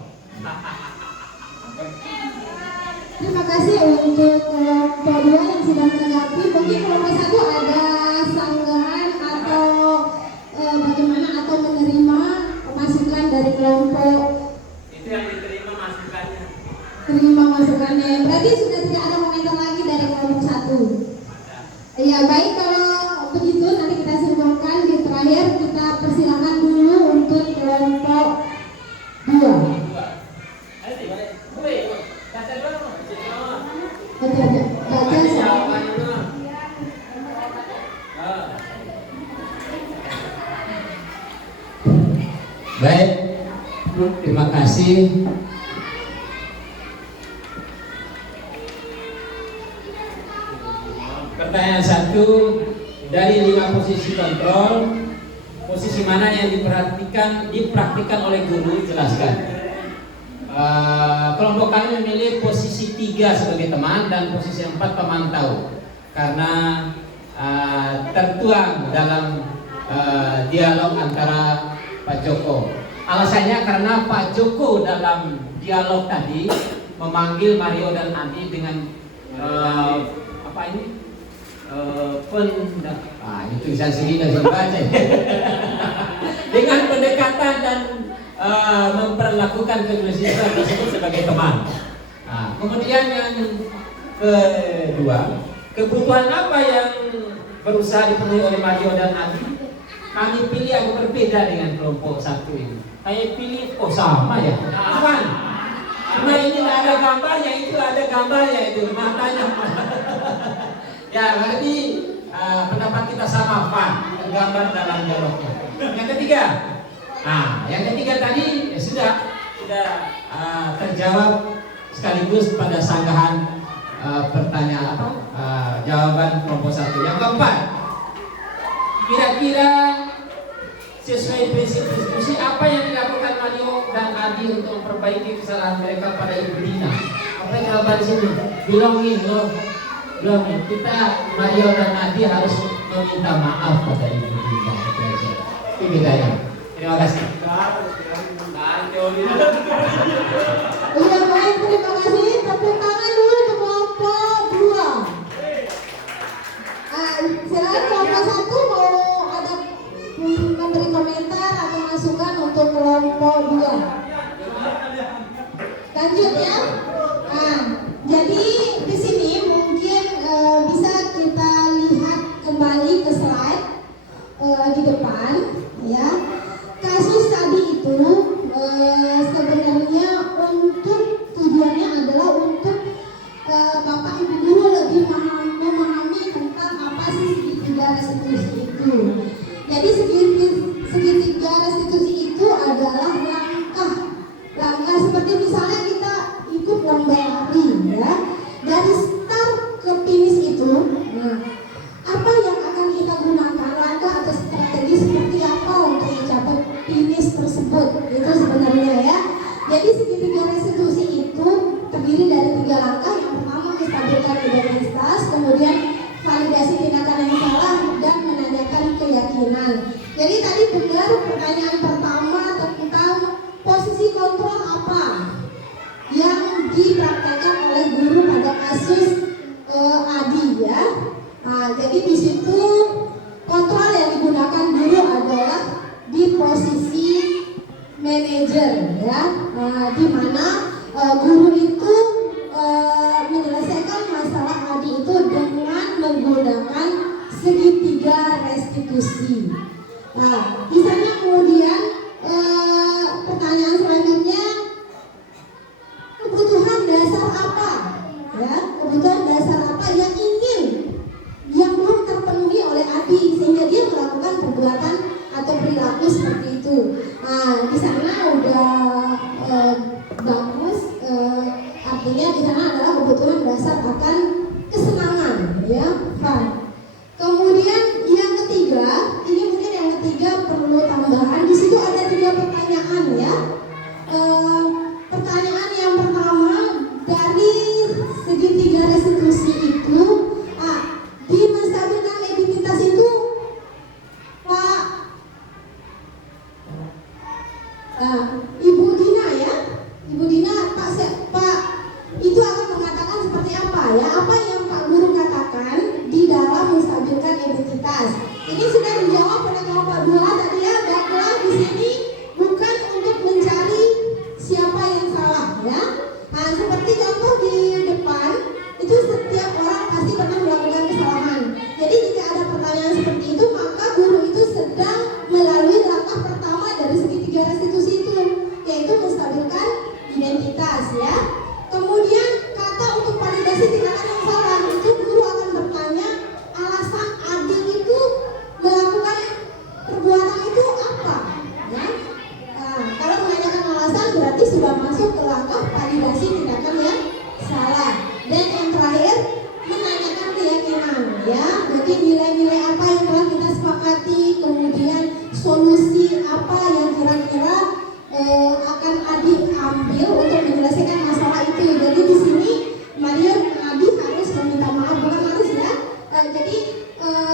Terima kasih untuk kelompok dua yang sudah menanggapi. Mungkin kelompok satu ada sanggahan atau bagaimana atau menerima masukan dari kelompok. itu yang diterima masukannya. Terima masukannya. Berarti sudah tidak ada komentar lagi dari kelompok satu. Ya baik, kalau begitu nanti kita simpulkan di terakhir. Kita persilakan dulu untuk kelompok dua. Baca Jawabannya dulu. Baik, terima kasih. Pertanyaan 1, dari 5 posisi kontrol, posisi mana yang dipraktikkan oleh guru? Jelaskan. Kelompok kami memilih posisi 3 sebagai teman dan posisi 4 pemantau karena tertuang dalam dialog antara Pak Joko. Alasannya karena Pak Joko dalam dialog tadi memanggil Mario dan Andi dengan ini tulisan sendiri dan baca dengan pendekatan dan memperlakukan kedua siswa tersebut sebagai teman. Nah, kemudian yang kedua, kebutuhan apa yang berusaha dipenuhi oleh Mario dan Adi? Kami pilih agak berbeda dengan kelompok 1 ini. Saya pilih sama ya, bukan? Karena ini ada gambarnya, itu ada gambarnya itu matanya. Ya, berarti pendapat kita sama, Pak. Gambar dalam dialognya. Yang ketiga. Nah, yang ketiga tadi ya sudah terjawab sekaligus pada sanggahan pertanyaan jawaban kelompok 1. Yang keempat, Kira-kira sesuai prinsip diskusi apa yang dilakukan Mario dan Adi untuk memperbaiki kesalahan mereka pada Ibu Dina? Apa yang jawaban sini? Bilangin loh, bilangin. Kita Mario dan Adi harus meminta maaf pada Ibu Dina. Itu bedanya. Terima kasih. Iya baik, terima kasih. Tepuk tangan dulu untuk kelompok 2. Silakan kelompok 1 mau ada memberi komentar atau masukan untuk kelompok 2. Lanjut ya. Jadi di sini mungkin bisa kita lihat kembali ke slide di depan ya. Kasus tadi itu sebenarnya untuk tujuannya adalah untuk Bapak Ibu guru lebih memahami tentang apa sih segitiga restitusi itu. Jadi segitiga restitusi itu adalah langkah seperti misalnya kita ikut lomba lari ya. Dari start ke finish itu, apa yang akan kita gunakan langkah atau strategi seperti apa untuk mencapai finish tersebut itu sebenarnya ya. Jadi segitiga restitusi itu terdiri dari 3 langkah. Yang pertama menstabilkan identitas, kemudian validasi tindakan yang salah, dan menanyakan keyakinan. Jadi tadi benar pertanyaan pertama tentang posisi kontrol apa yang dipraktekkan oleh guru pada kasus Adi ya. Jadi di situ kontrol yang digunakan guru adalah di posisi manajer ya, di mana guru itu menyelesaikan masalah Adi itu dengan menggunakan segitiga restitusi. Misalnya kemudian pertanyaan selanjutnya, kebutuhan dasar apa ya, kebutuhan dasar apa yang belum terpenuhi oleh Adi sehingga dia melakukan perbuatan atau perilaku seperti itu. Di sana udah bagus, artinya di sana adalah kebutuhan dasar akan kesenangan ya, fun. Kemudian yang ketiga, ini mungkin yang ketiga perlu tambahan. Di situ ada 3 pertanyaan ya. Pertanyaan yang pertama, dari segitiga restitusi itu, di menstabilkan identitas itu, Pak Ibu Dina ya, Ibu Dina, Pak itu akan mengatakan seperti apa ya? Apa yang Pak Guru katakan di dalam menstabilkan identitas? Ini sudah dijawab oleh kelompok 2 tadi ya. Baiklah, di sini bukan untuk mencari siapa yang salah ya. Seperti contoh di depan itu, setiap orang pasti pernah melakukan kesalahan. Jadi jika ada pertanyaan seperti itu, maka guru itu sedang melalui langkah pertama dari segitiga restitusi itu, yaitu menstabilkan identitas ya. Kemudian kata untuk validasi tindakan yang salah itu, guru akan bertanya alasan Adi itu melakukan perbuatan itu apa ya. Kalau menanyakan alasan berarti sudah masuk ke langkah validasi tindakan yang salah. Dan yang terakhir, menanyakan keyakinan ya. Jadi nilai-nilai apa yang telah kita sepakati, kemudian solusi apa yang kira-kira akan Adi ambil untuk menyelesaikan masalah itu. Jadi di sini Mario Adi harus meminta maaf, bukan harus ya. Jadi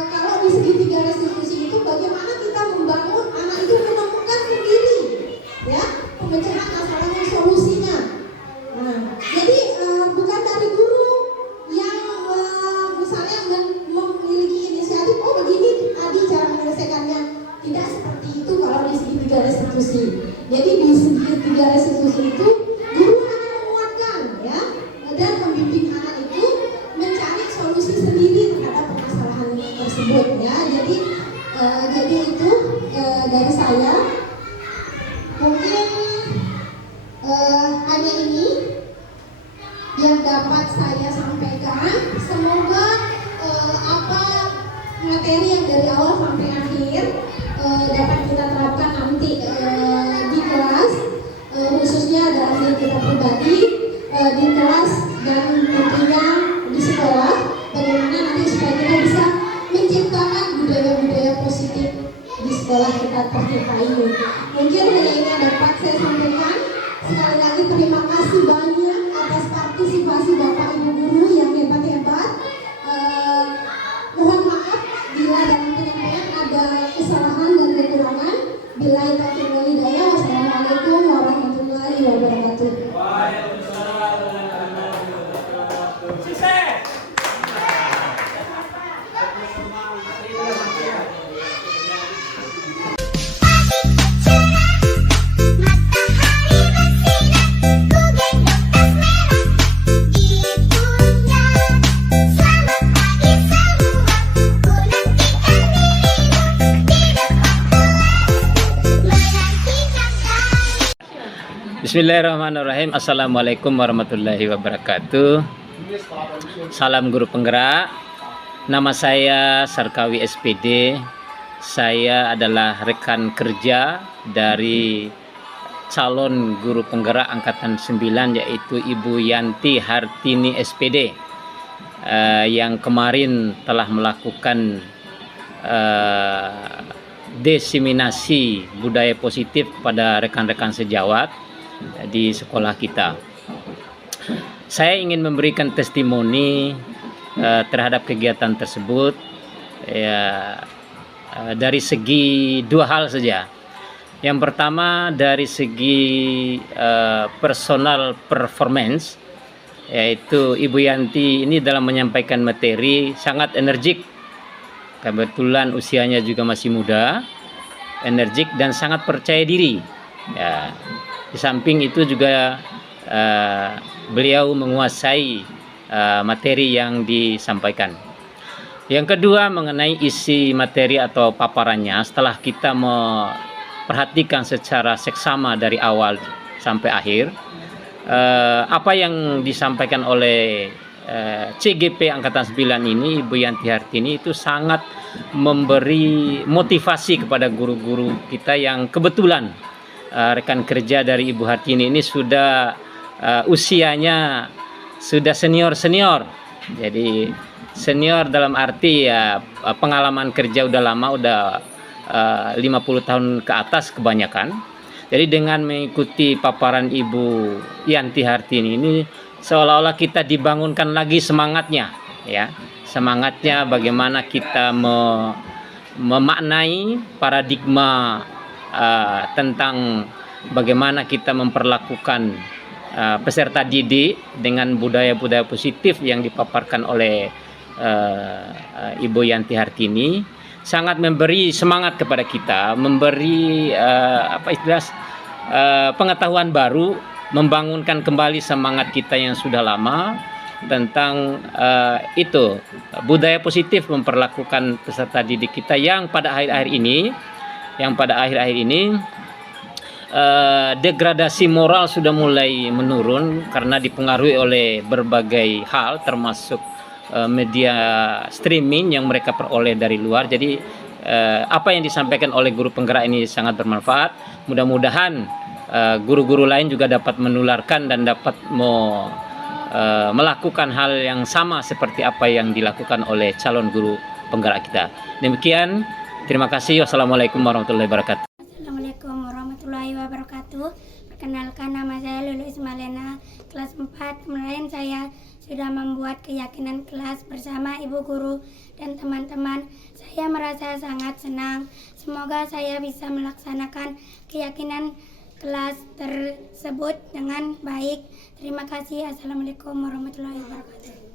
kalau di segitiga restitusi itu, bagaimana kita membangun anak itu menemukan sendiri ya pemecahan masalahnya, solusinya. Jadi bukan dari guru yang misalnya memiliki inisiatif, oh begini Adi cara menyelesaikannya. Tidak seperti itu kalau di segitiga restitusi. Jadi di segitiga restitusi itu guru akan menguatkan ya, dan membimbing anak itu mencari solusi sendiri terhadap permasalahan tersebut ya. Jadi itu dari saya. Mungkin hanya ini yang dapat saya sampaikan. Semoga apa materi yang dari awal sampai akhir dapat kita terapkan nanti di kelas, khususnya dalam diri kita pribadi, di kelas dan tentunya di sekolah. Bagaimana nanti supaya kita bisa menciptakan budaya-budaya positif tertib di sekolah kita tercinta ini. Mungkin hanya ini yang dapat saya sampaikan. Sekali lagi terima kasih banyak atas partisipasi Bapak Ibu guru yang hebat-hebat. Mohon maaf bila dalam penyampaian ada kesalahan dan kekurangan. Bila taufiq wal hidayah. Wassalamualaikum warahmatullahi wabarakatuh. Bismillahirrahmanirrahim. Assalamualaikum warahmatullahi wabarakatuh. Salam guru penggerak. Nama saya Sarkawi SPD. Saya adalah rekan kerja dari calon guru penggerak angkatan 9 yaitu Ibu Yanti Hartini SPD yang kemarin telah melakukan diseminasi budaya positif kepada rekan-rekan sejawat di sekolah kita. Saya ingin memberikan testimoni terhadap kegiatan tersebut dari segi dua hal saja. Yang pertama dari segi personal performance, yaitu Ibu Yanti ini dalam menyampaikan materi sangat energik. Kebetulan usianya juga masih muda, energik dan sangat percaya diri. Ya. Di samping itu juga beliau menguasai materi yang disampaikan. Yang kedua mengenai isi materi atau paparannya, setelah kita memperhatikan secara seksama dari awal sampai akhir, apa yang disampaikan oleh CGP Angkatan 9 ini, Ibu Yanti Hartini, itu sangat memberi motivasi kepada guru-guru kita yang kebetulan rekan kerja dari Ibu Hartini ini sudah usianya sudah senior. Jadi senior dalam arti ya pengalaman kerja udah lama, udah 50 tahun ke atas kebanyakan. Jadi dengan mengikuti paparan Ibu Yanti Hartini ini seolah-olah kita dibangunkan lagi semangatnya, ya. Semangatnya bagaimana kita memaknai paradigma tentang bagaimana kita memperlakukan peserta didik dengan budaya-budaya positif yang dipaparkan oleh Ibu Yanti Hartini, sangat memberi semangat kepada kita, memberi pengetahuan baru, membangunkan kembali semangat kita yang sudah lama tentang itu budaya positif memperlakukan peserta didik kita yang pada akhir-akhir ini degradasi moral sudah mulai menurun karena dipengaruhi oleh berbagai hal termasuk media streaming yang mereka peroleh dari luar. Jadi apa yang disampaikan oleh guru penggerak ini sangat bermanfaat. Mudah-mudahan guru-guru lain juga dapat menularkan dan dapat melakukan hal yang sama seperti apa yang dilakukan oleh calon guru penggerak kita. Demikian, terima kasih. Wassalamualaikum warahmatullahi wabarakatuh. Assalamualaikum warahmatullahi wabarakatuh. Perkenalkan, nama saya Lulu Ismalena, kelas 4. Kemarin saya sudah membuat keyakinan kelas bersama ibu guru dan teman-teman. Saya merasa sangat senang. Semoga saya bisa melaksanakan keyakinan kelas tersebut dengan baik. Terima kasih. Assalamualaikum warahmatullahi wabarakatuh.